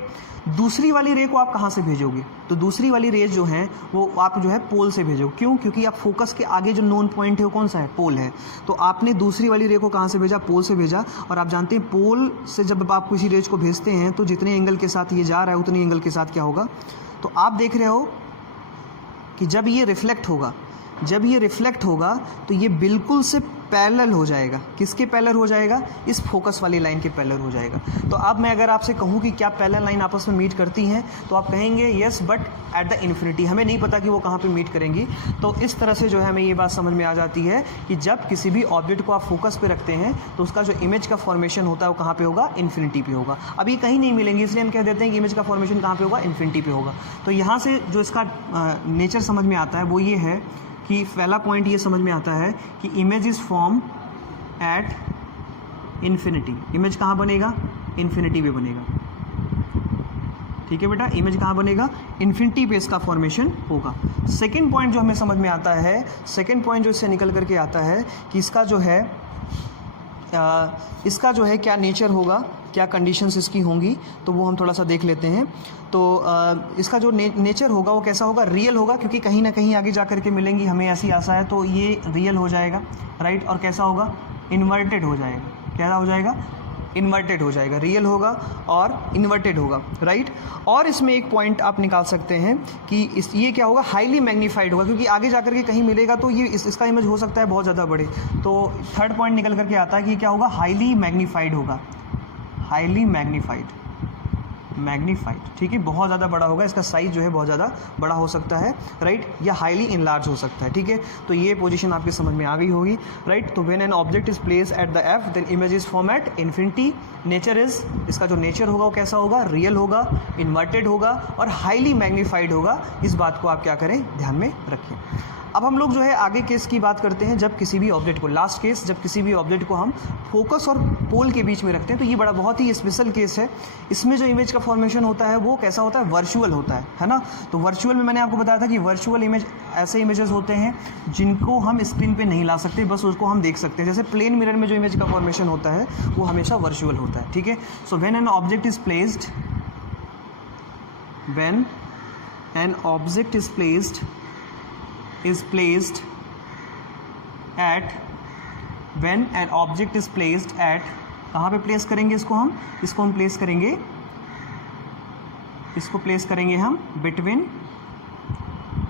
दूसरी वाली रे को आप कहाँ से भेजोगे, तो दूसरी वाली रेज जो है वो आप जो है पोल से भेजो। क्यों, क्योंकि आप फोकस के आगे जो नोन पॉइंट है वो कौन सा है, पोल है। तो आपने दूसरी वाली रे को कहाँ से भेजा, पोल से भेजा। और आप जानते हैं पोल से जब आप किसी रेज को भेजते हैं तो जितने एंगल के साथ ये जा रहा है उतने एंगल के साथ क्या होगा, तो आप देख रहे हो कि जब ये रिफ्लेक्ट होगा तो ये बिल्कुल से पैरेलल हो जाएगा। किसके पैरेलल हो जाएगा, इस फोकस वाली लाइन के पैरेलल हो जाएगा। तो अब मैं अगर आपसे कहूँ कि क्या पैरेलल लाइन आपस में मीट करती हैं, तो आप कहेंगे yes, but at the infinity. हमें नहीं पता कि वो कहाँ पे मीट करेंगी। तो इस तरह से जो है हमें ये बात समझ में आ जाती है कि जब किसी भी ऑब्जेक्ट को आप फोकस पे रखते हैं तो उसका जो इमेज का फॉर्मेशन होता है वो कहाँ पे होगा, इन्फिनिटी पे होगा। अब ये कहीं नहीं मिलेंगे, इसलिए हम कह देते हैं कि इमेज का फॉर्मेशन कहाँ पे होगा, इन्फिनिटी पे होगा। तो यहाँ से जो इसका नेचर समझ में आता है वो ये है कि पहला पॉइंट ये समझ में आता है कि image is form at infinity. Image कहाँ बनेगा, इन्फिनिटी पे बनेगा। ठीक है बेटा, इमेज कहाँ बनेगा, इन्फिनिटी पे इसका फॉर्मेशन होगा। सेकंड पॉइंट जो हमें समझ में आता है, सेकंड पॉइंट जो इससे निकल करके आता है कि इसका जो है क्या नेचर होगा, क्या कंडीशंस इसकी होंगी, तो वो हम थोड़ा सा देख लेते हैं। तो इसका जो नेचर होगा वो कैसा होगा, रियल होगा, क्योंकि कहीं ना कहीं आगे जा करके मिलेंगी, हमें ऐसी आशा है। तो ये रियल हो जाएगा, राइट। और कैसा होगा, इन्वर्टेड हो जाएगा। क्या हो जाएगा, इन्वर्टेड हो जाएगा। रियल होगा और इन्वर्टेड होगा, राइट। और इसमें एक पॉइंट आप निकाल सकते हैं कि ये क्या होगा, हाईली मैग्नीफाइड होगा, क्योंकि आगे जाकर के कहीं मिलेगा तो ये इसका इमेज हो सकता है बहुत ज़्यादा बड़े। तो थर्ड पॉइंट निकल करके आता है कि क्या होगा, हाईली मैग्नीफाइड होगा, हाईली मैग्नीफाइड। मैग्नीफाइड, ठीक है, बहुत ज़्यादा बड़ा होगा, इसका साइज जो है बहुत ज़्यादा बड़ा हो सकता है, राइट, या हाईली इनलार्ज हो सकता है, ठीक है। तो ये पोजीशन आपके समझ में आ गई होगी, राइट। तो when an object is place at the F then image is form at infinity. Nature is, इसका जो नेचर होगा वो कैसा होगा, रियल होगा, इन्वर्टेड होगा और हाईली मैग्नीफाइड होगा। इस बात को आप क्या करें, ध्यान में रखें। अब हम लोग जो है आगे केस की बात करते हैं, जब किसी भी ऑब्जेक्ट को, लास्ट केस, जब किसी भी ऑब्जेक्ट को हम फोकस और पोल के बीच में रखते हैं, तो ये बड़ा बहुत ही स्पेशल केस है। इसमें जो इमेज का फॉर्मेशन होता है वो कैसा होता है, वर्चुअल होता है ना। तो वर्चुअल में मैंने आपको बताया था कि वर्चुअल इमेज ऐसे इमेजेस होते हैं जिनको हम स्क्रीन पे नहीं ला सकते, बस उसको हम देख सकते हैं। जैसे प्लेन मिरर में जो इमेज का फॉर्मेशन होता है वो हमेशा वर्चुअल होता है, ठीक है। So when an object is placed, when an object is placed at, when an object is placed at, कहाँ पे प्लेस करेंगे इसको हम, प्लेस करेंगे, इसको प्लेस करेंगे हम between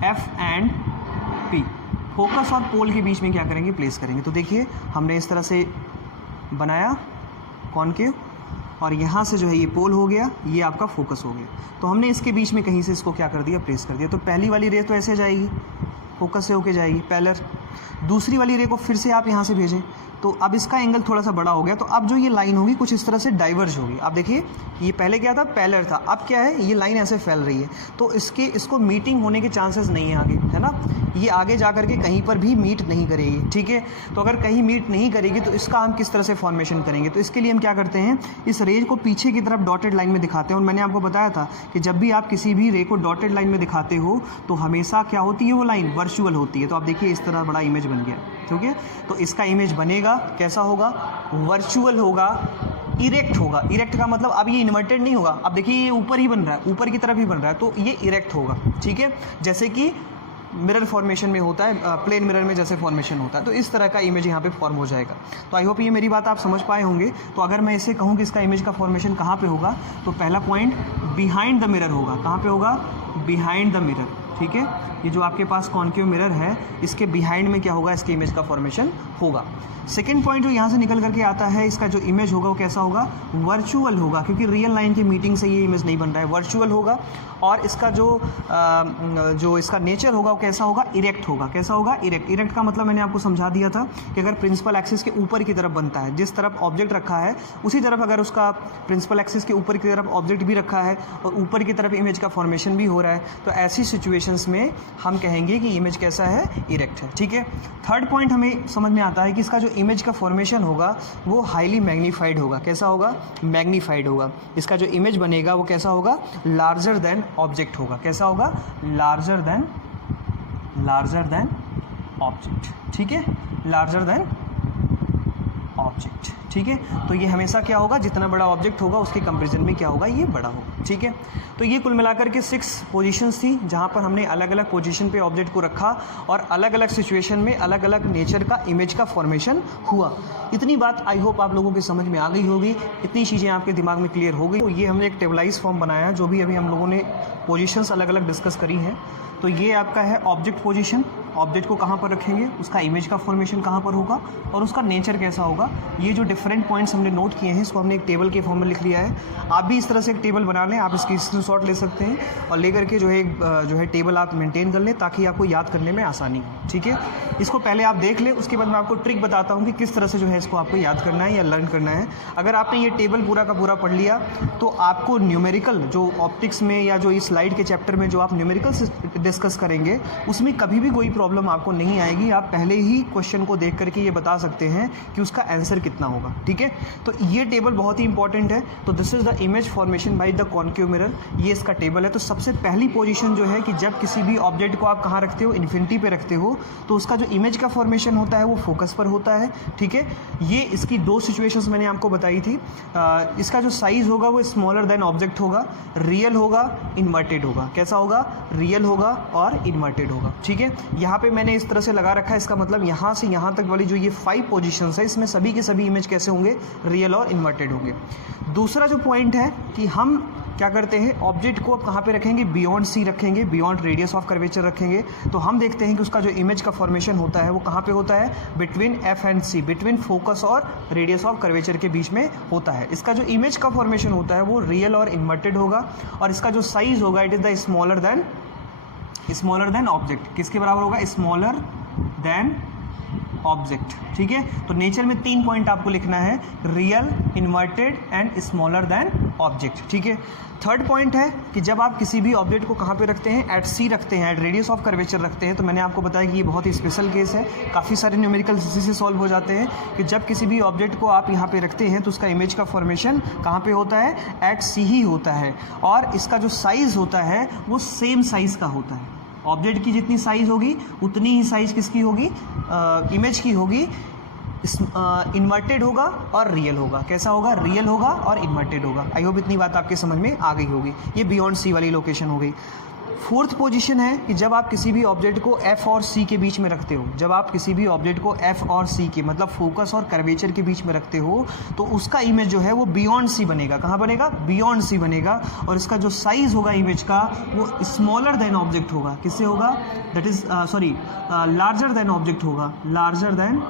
F and P, focus और पोल के बीच में क्या करेंगे, प्लेस करेंगे। तो देखिए हमने इस तरह से बनाया कॉनकेव और यहाँ से जो है ये पोल हो गया, ये आपका फोकस हो गया। तो हमने इसके बीच में कहीं से इसको क्या कर दिया, प्लेस कर दिया। तो पहली वाली रे तो ऐसे जाएगी, फोकस से होके जाएगी पैरेलल, दूसरी वाली रे को फिर से आप यहाँ से भेजें तो अब इसका एंगल थोड़ा सा बड़ा हो गया, तो अब जो ये लाइन होगी कुछ इस तरह से डाइवर्ज होगी। आप देखिए ये पहले क्या था, पैरेलल था, अब क्या है, ये लाइन ऐसे फैल रही है, तो इसको मीटिंग होने के चांसेस नहीं है आगे, है ना। ये आगे जा करके कहीं पर भी मीट नहीं करेगी, ठीक है। तो अगर कहीं मीट नहीं करेगी तो इसका हम किस तरह से फॉर्मेशन करेंगे, तो इसके लिए हम क्या करते हैं, इस रेज को पीछे की तरफ डॉटेड लाइन में दिखाते हैं। और मैंने आपको बताया था कि जब भी आप किसी भी रे को डॉटेड लाइन में दिखाते हो तो हमेशा क्या होती है, वो लाइन वर्चुअल होती है। तो आप देखिए इस तरह बड़ा इमेज बन गया, ठीक है। तो इसका इमेज बनेगा कैसा होगा, वर्चुअल होगा, इरेक्ट होगा। इरेक्ट का मतलब अब ये इन्वर्टेड नहीं होगा, अब देखिए ये ऊपर ही बन रहा है, ऊपर की तरफ ही बन रहा है, तो ये इरेक्ट होगा, ठीक है। जैसे कि मिरर फॉर्मेशन में होता है, प्लेन मिरर में जैसे फॉर्मेशन होता है, तो इस तरह का इमेज यहाँ पे फॉर्म हो जाएगा। तो आई होप ये मेरी बात आप समझ पाए होंगे। तो अगर मैं इसे कहूँ कि इसका इमेज का फॉर्मेशन कहाँ पे होगा, तो पहला पॉइंट बिहाइंड द मिरर होगा। कहाँ पे होगा, बिहाइंड द मिरर, ठीक है। ये जो आपके पास कॉनकेव मिरर है, इसके बिहाइंड में क्या होगा, इसके इमेज का फॉर्मेशन होगा। सेकेंड पॉइंट जो यहाँ से निकल करके आता है, इसका जो इमेज होगा वो कैसा होगा, वर्चुअल होगा, क्योंकि रियल लाइन की मीटिंग से ये इमेज नहीं बन रहा है, वर्चुअल होगा। और इसका जो इसका नेचर होगा वो कैसा होगा, इरेक्ट होगा। कैसा होगा, इरेक्ट। इरेक्ट का मतलब मैंने आपको समझा दिया था कि अगर प्रिंसिपल एक्सिस के ऊपर की तरफ बनता है, जिस तरफ ऑब्जेक्ट रखा है उसी तरफ अगर उसका प्रिंसिपल एक्सिस के ऊपर की तरफ ऑब्जेक्ट भी रखा है और ऊपर की तरफ इमेज का फॉर्मेशन भी हो रहा है, तो ऐसी सिचुएशंस में हम कहेंगे कि इमेज कैसा है, इरेक्ट है, ठीक है। थर्ड पॉइंट हमें समझ में आता है कि इसका जो इमेज का फॉर्मेशन होगा वो हाईली मैग्नीफाइड होगा। कैसा होगा, मैग्नीफाइड होगा। इसका जो इमेज बनेगा वो कैसा होगा, लार्जर देन ऑब्जेक्ट होगा। कैसा होगा, लार्जर देन ऑब्जेक्ट, ठीक है, लार्जर देन ऑब्जेक्ट, ठीक है। तो ये हमेशा क्या होगा, जितना बड़ा ऑब्जेक्ट होगा उसके कंपैरिजन में क्या होगा, ये बड़ा होगा, ठीक है। तो ये कुल मिलाकर के 6 पोजीशंस थी जहाँ पर हमने अलग अलग पोजीशन पे ऑब्जेक्ट को रखा और अलग अलग सिचुएशन में अलग अलग नेचर का इमेज का फॉर्मेशन हुआ। इतनी बात आई होप आप लोगों की समझ में आ गई होगी, इतनी चीज़ें आपके दिमाग में क्लियर हो गई। तो ये हमने एक टेबलाइज फॉर्म बनाया है, जो भी अभी हम लोगों ने पोजीशंस अलग अलग डिस्कस करी हैं। तो ये आपका है ऑब्जेक्ट पोजीशन, ऑब्जेक्ट को कहाँ पर रखेंगे, उसका इमेज का फॉर्मेशन कहाँ पर होगा और उसका नेचर कैसा होगा। ये जो डिफरेंट पॉइंट्स हमने नोट किए हैं इसको हमने एक टेबल के फॉर्म में लिख लिया है। आप भी इस तरह से एक टेबल बना लें, आप इसकी स्क्रीनशॉट ले सकते हैं और लेकर के जो है टेबल आप मेंटेन कर लें ताकि आपको याद करने में आसानी हो, ठीक है। इसको पहले आप देख लें, उसके बाद मैं आपको ट्रिक बताता हूँ कि किस तरह से जो है इसको आपको याद करना है या लर्न करना है। अगर आपने ये टेबल पूरा का पूरा पढ़ लिया तो आपको न्यूमेरिकल जो ऑप्टिक्स में या जो इस स्लाइड के चैप्टर में जो आप न्यूमेरिकल डिस्कस करेंगे उसमें कभी भी कोई प्रॉब्लम आपको नहीं आएगी। आप पहले ही क्वेश्चन को देख करके ये बता सकते हैं कि उसका आंसर कितना होगा, ठीक है। तो ये टेबल बहुत ही इंपॉर्टेंट है। तो this is the image formation by the concave mirror, ये इसका टेबल है। तो सबसे पहली पोजीशन जो है कि जब किसी भी ऑब्जेक्ट को आप कहाँ रखते हो, इन्फिनिटी पे रखते हो, तो उसका जो इमेज का फॉर्मेशन होता है वो फोकस पर होता है, ठीक है। ये इसकी 2 सिचुएशंस मैंने आपको बताई थी। इसका जो साइज होगा वो स्मॉलर देन ऑब्जेक्ट होगा, रियल होगा, इन्वर्टेड होगा। कैसा होगा, रियल होगा और इन्वर्टेड होगा, ठीक है। यहाँ पे मैंने इस तरह से लगा रखा है, इसका मतलब यहाँ से यहाँ तक वाली जो ये 5 पोजीशंस है इसमें सभी के सभी इमेज कैसे होंगे, रियल और इन्वर्टेड होंगे। दूसरा जो पॉइंट है कि हम क्या करते हैं, ऑब्जेक्ट को अब कहाँ पे रखेंगे, बियॉन्ड सी रखेंगे, बियॉन्ड रेडियस ऑफ कर्वेचर रखेंगे। तो हम देखते हैं कि उसका जो इमेज का फॉर्मेशन होता है वो कहाँ पे होता है, between F and C, between focus और रेडियस ऑफ कर्वेचर के बीच में होता है। इसका जो इमेज का फॉर्मेशन होता है वो रियल और इन्वर्टेड होगा, और इसका जो साइज होगा it is the smaller than object. किसके बराबर होगा, स्मॉलर देन ऑब्जेक्ट। ठीक है, तो नेचर में 3 पॉइंट आपको लिखना है, real, inverted and smaller than object. ठीक है, थर्ड पॉइंट है कि जब आप किसी भी ऑब्जेक्ट को कहाँ पे रखते हैं, एट सी रखते हैं, एट रेडियस ऑफ कर्वेचर रखते हैं। तो मैंने आपको बताया कि ये बहुत ही स्पेशल केस है, काफ़ी सारे न्यूमेरिकल्स इसी से सॉल्व हो जाते हैं कि जब किसी भी ऑब्जेक्ट को आप यहाँ पे रखते हैं तो उसका इमेज का फॉर्मेशन कहाँ पे होता है, एट सी ही होता है, और इसका जो साइज़ होता है वो सेम साइज़ का होता है। ऑब्जेक्ट की जितनी साइज़ होगी उतनी ही साइज़ किसकी होगी, इमेज की होगी। इन्वर्टेड होगा और रियल होगा। कैसा होगा, रियल होगा और इन्वर्टेड होगा। आई होप इतनी बात आपके समझ में आ गई होगी। ये बियॉन्ड सी वाली लोकेशन हो गई। फोर्थ पोजीशन है कि जब आप किसी भी ऑब्जेक्ट को एफ और सी के बीच में रखते हो, जब आप किसी भी ऑब्जेक्ट को एफ और सी के मतलब फोकस और कर्वेचर के बीच में रखते हो तो उसका इमेज जो है वो बियॉन्ड सी बनेगा। कहाँ बनेगा, बियॉन्ड सी बनेगा, और इसका जो साइज़ होगा इमेज का वो स्मॉलर देन ऑब्जेक्ट होगा। किससे होगा, that is larger than object होगा, लार्जर देन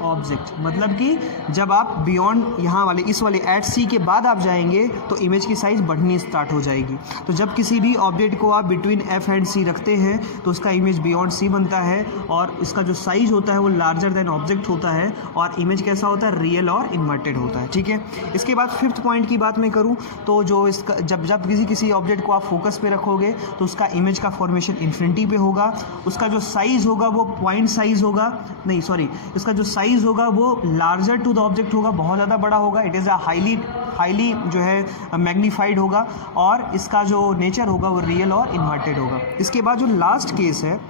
ऑब्जेक्ट। मतलब कि जब आप बियॉन्ड यहाँ वाले इस वाले एट सी के बाद आप जाएंगे तो इमेज की साइज़ बढ़नी स्टार्ट हो जाएगी। तो जब किसी भी ऑब्जेक्ट को आप बिटवीन एफ एंड सी रखते हैं तो उसका इमेज बियॉन्ड सी बनता है, और इसका जो साइज़ होता है वो लार्जर देन ऑब्जेक्ट होता है, और इमेज कैसा होता है, रियल और इन्वर्टेड होता है। ठीक है, इसके बाद फिफ्थ पॉइंट की बात मैं करूँ तो जो इसका जब किसी ऑब्जेक्ट को आप फोकस पे रखोगे तो उसका इमेज का फॉर्मेशन इन्फिनिटी पे होगा। उसका जो साइज़ होगा वो पॉइंट साइज़ होगा, नहीं सॉरी, इसका जो साइज़ होगा वो लार्जर टू द ऑब्जेक्ट होगा, बहुत ज़्यादा बड़ा होगा। इट इज़ अ हाईली जो है मैग्नीफाइड होगा, और इसका जो नेचर होगा वो रियल और इन्वर्टेड होगा। इसके बाद जो लास्ट केस है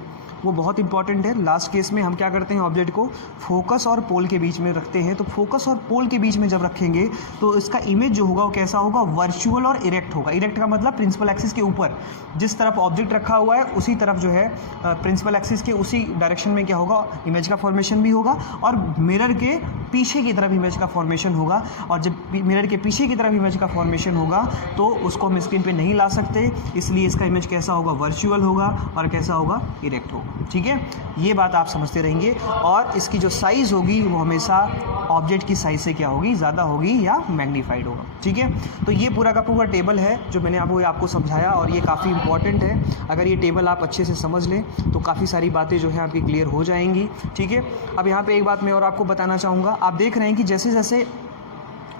वो बहुत इंपॉर्टेंट है। लास्ट केस में हम क्या करते हैं, ऑब्जेक्ट को फोकस और पोल के बीच में रखते हैं। तो फोकस और पोल के बीच में जब रखेंगे तो इसका इमेज जो होगा वो कैसा होगा, वर्चुअल और इरेक्ट होगा। इरेक्ट का मतलब प्रिंसिपल एक्सिस के ऊपर, जिस तरफ ऑब्जेक्ट रखा हुआ है उसी तरफ जो है प्रिंसिपल एक्सिस के उसी डायरेक्शन में क्या होगा, इमेज का फॉर्मेशन भी होगा, और मिरर के पीछे की तरफ इमेज का फॉर्मेशन होगा। और जब मिरर के पीछे की तरफ इमेज का फॉर्मेशन होगा तो उसको हम स्क्रीन पे नहीं ला सकते, इसलिए इसका इमेज कैसा होगा, वर्चुअल होगा, और कैसा होगा, इरेक्ट होगा। ठीक है, ये बात आप समझते रहेंगे। और इसकी जो साइज़ होगी वो हमेशा ऑब्जेक्ट की साइज़ से क्या होगी, ज़्यादा होगी या मैग्नीफाइड होगा। ठीक है, तो ये पूरा का पूरा टेबल है जो मैंने आपको समझाया, और ये काफ़ी इंपॉर्टेंट है। अगर ये टेबल आप अच्छे से समझ लें तो काफ़ी सारी बातें जो है आपकी क्लियर हो जाएंगी। ठीक है, अब यहाँ पे एक बात मैं और आपको बताना चाहूँगा। आप देख रहे हैं कि जैसे जैसे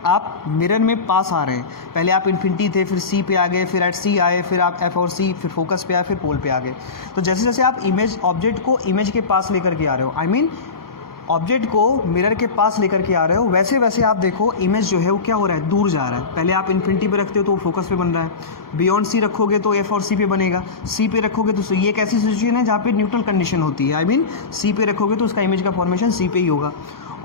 आप मिरर में पास आ रहे हैं, पहले आप इन्फिनिटी थे, फिर सी पे आ गए, फिर एट सी आए, फिर आप एफ और सी, फिर फोकस पे आए, फिर पोल पे आ गए। तो जैसे जैसे आप ऑब्जेक्ट को इमेज के पास लेकर के आ रहे हो, आई मीन ऑब्जेक्ट को मिरर के पास लेकर के आ रहे हो, वैसे वैसे आप देखो इमेज जो है वो क्या हो रहा है, दूर जा रहा है। पहले आप इन्फिनिटी पे रखते हो तो वो फोकस पे बन रहा है, बियॉन्ड सी रखोगे तो एफ और सी पे बनेगा, सी पे रखोगे तो ये एक ऐसी सिचुएशन है जहाँ पे न्यूट्रल कंडीशन होती है। आई मीन सी पे रखोगे तो उसका इमेज का फॉर्मेशन सी पे ही होगा।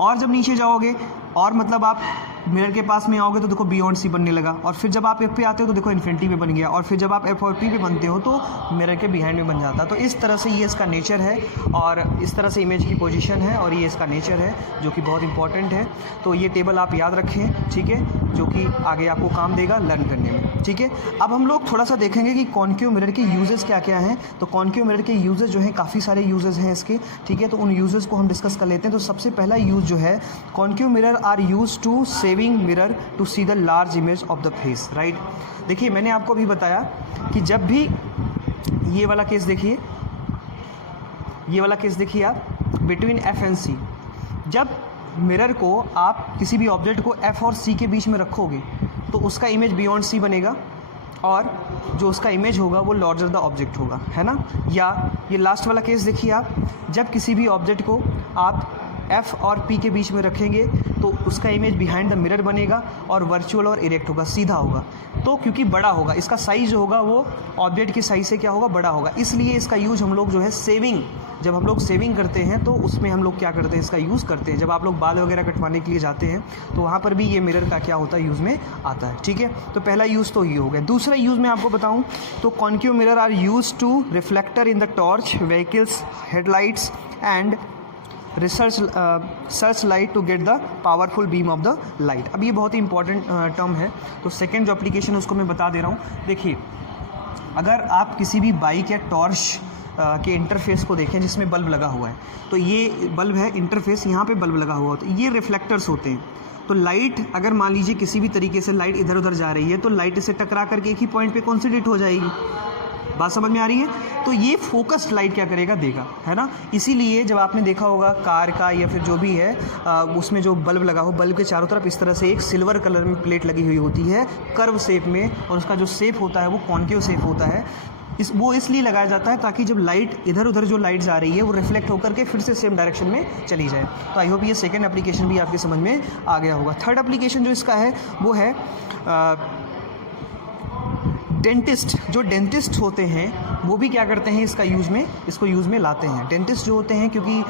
और जब नीचे जाओगे और मतलब आप मिरर के पास में आओगे तो देखो बियॉन्ड सी बनने लगा, और फिर जब आप एफ पे आते हो तो देखो इन्फिनिटी पे बन गया, और फिर जब आप एफ और पी पे बनते हो तो मिरर के बिहाइंड में बन जाता। तो इस तरह से ये इसका नेचर है, और इस तरह से इमेज की पोजीशन है, और ये इसका नेचर है जो कि बहुत इंपॉर्टेंट है। तो ये टेबल आप याद रखें, ठीक है, जो कि आगे आपको काम देगा लर्न करने में। ठीक है, अब हम लोग थोड़ा सा देखेंगे कि कॉन्केव मिरर के यूजेस क्या क्या हैं। तो कॉन्केव मिरर के यूजेस जो हैं काफ़ी सारे यूजेस हैं इसके। ठीक है, तो उन यूजेस को हम डिस्कस कर लेते हैं। तो सबसे पहला यूज़ जो है, concave mirror are use to shaving mirror to see the large image of the face. Right, देखिए मैंने आपको अभी बताया कि जब भी ये वाला केस देखिए, ये वाला केस देखिए आप, बिटवीन एफ एंड सी, जब मिरर को आप किसी भी ऑब्जेक्ट को एफ और सी के बीच में रखोगे तो उसका इमेज बियॉन्ड सी बनेगा, और जो उसका इमेज होगा वो लार्जर द ऑब्जेक्ट होगा, है ना। या ये लास्ट वाला केस देखिए आप, जब किसी भी ऑब्जेक्ट को आप एफ और पी के बीच में रखेंगे तो उसका इमेज बिहाइंड द मिरर बनेगा, और वर्चुअल और इरेक्ट होगा, सीधा होगा। तो क्योंकि बड़ा होगा, इसका साइज़ जो होगा वो ऑब्जेक्ट की साइज़ से क्या होगा, बड़ा होगा। इसलिए इसका यूज हम लोग जो है सेविंग, जब हम लोग सेविंग करते हैं तो उसमें हम लोग क्या करते हैं, इसका यूज़ करते हैं। जब आप लोग बाल वगैरह कटवाने के लिए जाते हैं तो वहाँ पर भी ये मिरर का क्या होता है, यूज़ में आता है। ठीक है, तो पहला यूज़ तो ये हो गया। दूसरा यूज़ मैं आपको बताऊँ तो concave mirror are use to reflector in the torch, vehicles, headlights and search light to get the powerful beam of the light. अब ये बहुत ही इंपॉर्टेंट टर्म है, तो सेकेंड जो एप्लीकेशन है उसको मैं बता दे रहा हूँ। देखिए, अगर आप किसी भी बाइक या टॉर्च के इंटरफेस को देखें जिसमें बल्ब लगा हुआ है, तो ये बल्ब है इंटरफेस, यहाँ पे बल्ब लगा हुआ होता है, ये रिफ्लेक्टर्स होते हैं। तो लाइट अगर मान लीजिए किसी भी तरीके से लाइट इधर उधर जा रही है तो लाइट इसे टकरा करके एक ही पॉइंट पे कॉन्सेंट्रेट हो जाएगी। बात समझ में आ रही है? तो ये फोकस्ड लाइट क्या करेगा, देगा, है ना। इसीलिए जब आपने देखा होगा कार का या फिर जो भी है उसमें जो बल्ब लगा हो, बल्ब के चारों तरफ इस तरह से एक सिल्वर कलर में प्लेट लगी हुई होती है कर्व शेप में, और उसका जो शेप होता है वो कॉन्केव शेप होता है। वो इसलिए लगाया जाता है ताकि जब लाइट इधर उधर जो लाइट जा रही है वो रिफ्लेक्ट होकर के फिर से सेम डायरेक्शन में चली जाए। तो आई होप ये सेकंड एप्लीकेशन भी आपके समझ में आ गया होगा। थर्ड एप्लीकेशन जो इसका है वो है डेंटिस्ट। जो डेंटिस्ट होते हैं वो भी क्या करते हैं, इसको यूज़ में लाते हैं। डेंटिस्ट जो होते हैं, क्योंकि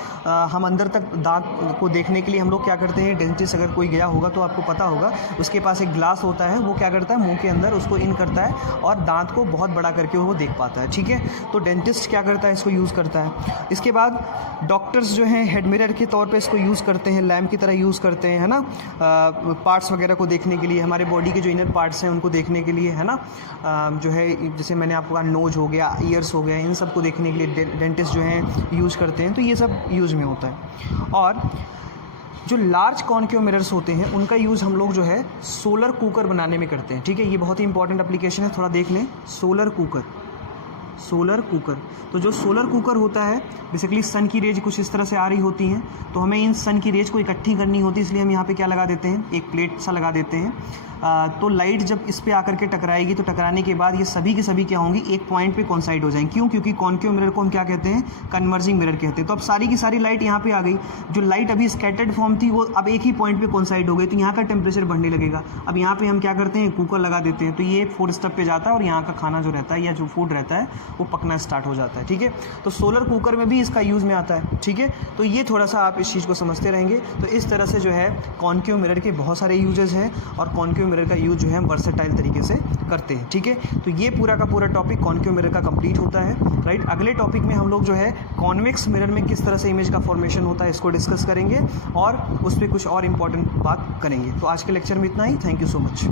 हम अंदर तक दांत को देखने के लिए हम लोग क्या करते हैं, डेंटिस्ट अगर कोई गया होगा तो आपको पता होगा, उसके पास एक ग्लास होता है, वो क्या करता है मुंह के अंदर उसको इन करता है और दांत को बहुत बड़ा करके वो देख पाता है, ठीक है। तो डेंटिस्ट क्या करता है, इसको यूज़ करता है। इसके बाद डॉक्टर्स जो हैं हेड मिरर के तौर पर इसको यूज़ करते हैं, लैम्प की तरह यूज़ करते हैं, है ना, पार्ट्स वगैरह को देखने के लिए, हमारे बॉडी के जो इनर पार्ट्स हैं उनको देखने के लिए, है ना। जो है जैसे मैंने आपको कहा नोज हो गया, ईयर्स हो गया, इन सब को देखने के लिए डेंटिस्ट जो हैं यूज़ करते हैं। तो ये सब यूज़ में होता है। और जो लार्ज कॉन्केव मिरर्स होते हैं उनका यूज़ हम लोग जो है सोलर कुकर बनाने में करते हैं, ठीक है। ये बहुत ही इंपॉर्टेंट एप्लीकेशन है, थोड़ा देख लें। सोलर कुकर, तो जो सोलर कुकर होता है बेसिकली सन की रेज कुछ इस तरह से आ रही होती हैं, तो हमें इन सन की रेज को इकट्ठी करनी होती है, इसलिए हम यहाँ पे क्या लगा देते हैं, एक प्लेट सा लगा देते हैं। तो लाइट जब इस पे आकर के टकराएगी तो टकराने के बाद ये सभी के सभी क्या होंगी, एक पॉइंट पे कॉन्साइड हो जाएंगी। क्यों? क्योंकि कॉन्केव मिरर को हम क्या कहते हैं, कन्वर्जिंग मिरर कहते हैं। तो अब सारी की सारी लाइट यहाँ पे आ गई। जो लाइट अभी स्कैटर्ड फॉर्म थी वो अब एक ही पॉइंट पे कॉन्साइड हो गई, तो यहाँ का टेम्परेचर बढ़ने लगेगा। अब यहाँ पे हम क्या करते हैं, कुकर लगा देते हैं, तो ये 4 स्टेप पे जाता है और यहाँ का खाना जो रहता है या जो फूड रहता है वो पकना स्टार्ट हो जाता है, ठीक है। तो सोलर कुकर में भी इसका यूज़ में आता है, ठीक है। तो ये थोड़ा सा आप इस चीज़ को समझते रहेंगे। तो इस तरह से जो है कॉन्केव मिरर के बहुत सारे यूजेस हैं और कॉन्केव मिरर का यूज जो है वर्सेटाइल तरीके से करते हैं, ठीक है। तो ये पूरा का पूरा टॉपिक कॉन्केव मिरर का कंप्लीट होता है, राइट। अगले टॉपिक में हम लोग जो है कॉन्वेक्स मिरर में किस तरह से इमेज का फॉर्मेशन होता है इसको डिस्कस करेंगे और उस पर कुछ और इम्पॉर्टेंट बात करेंगे। तो आज के लेक्चर में इतना ही। Thank you so much.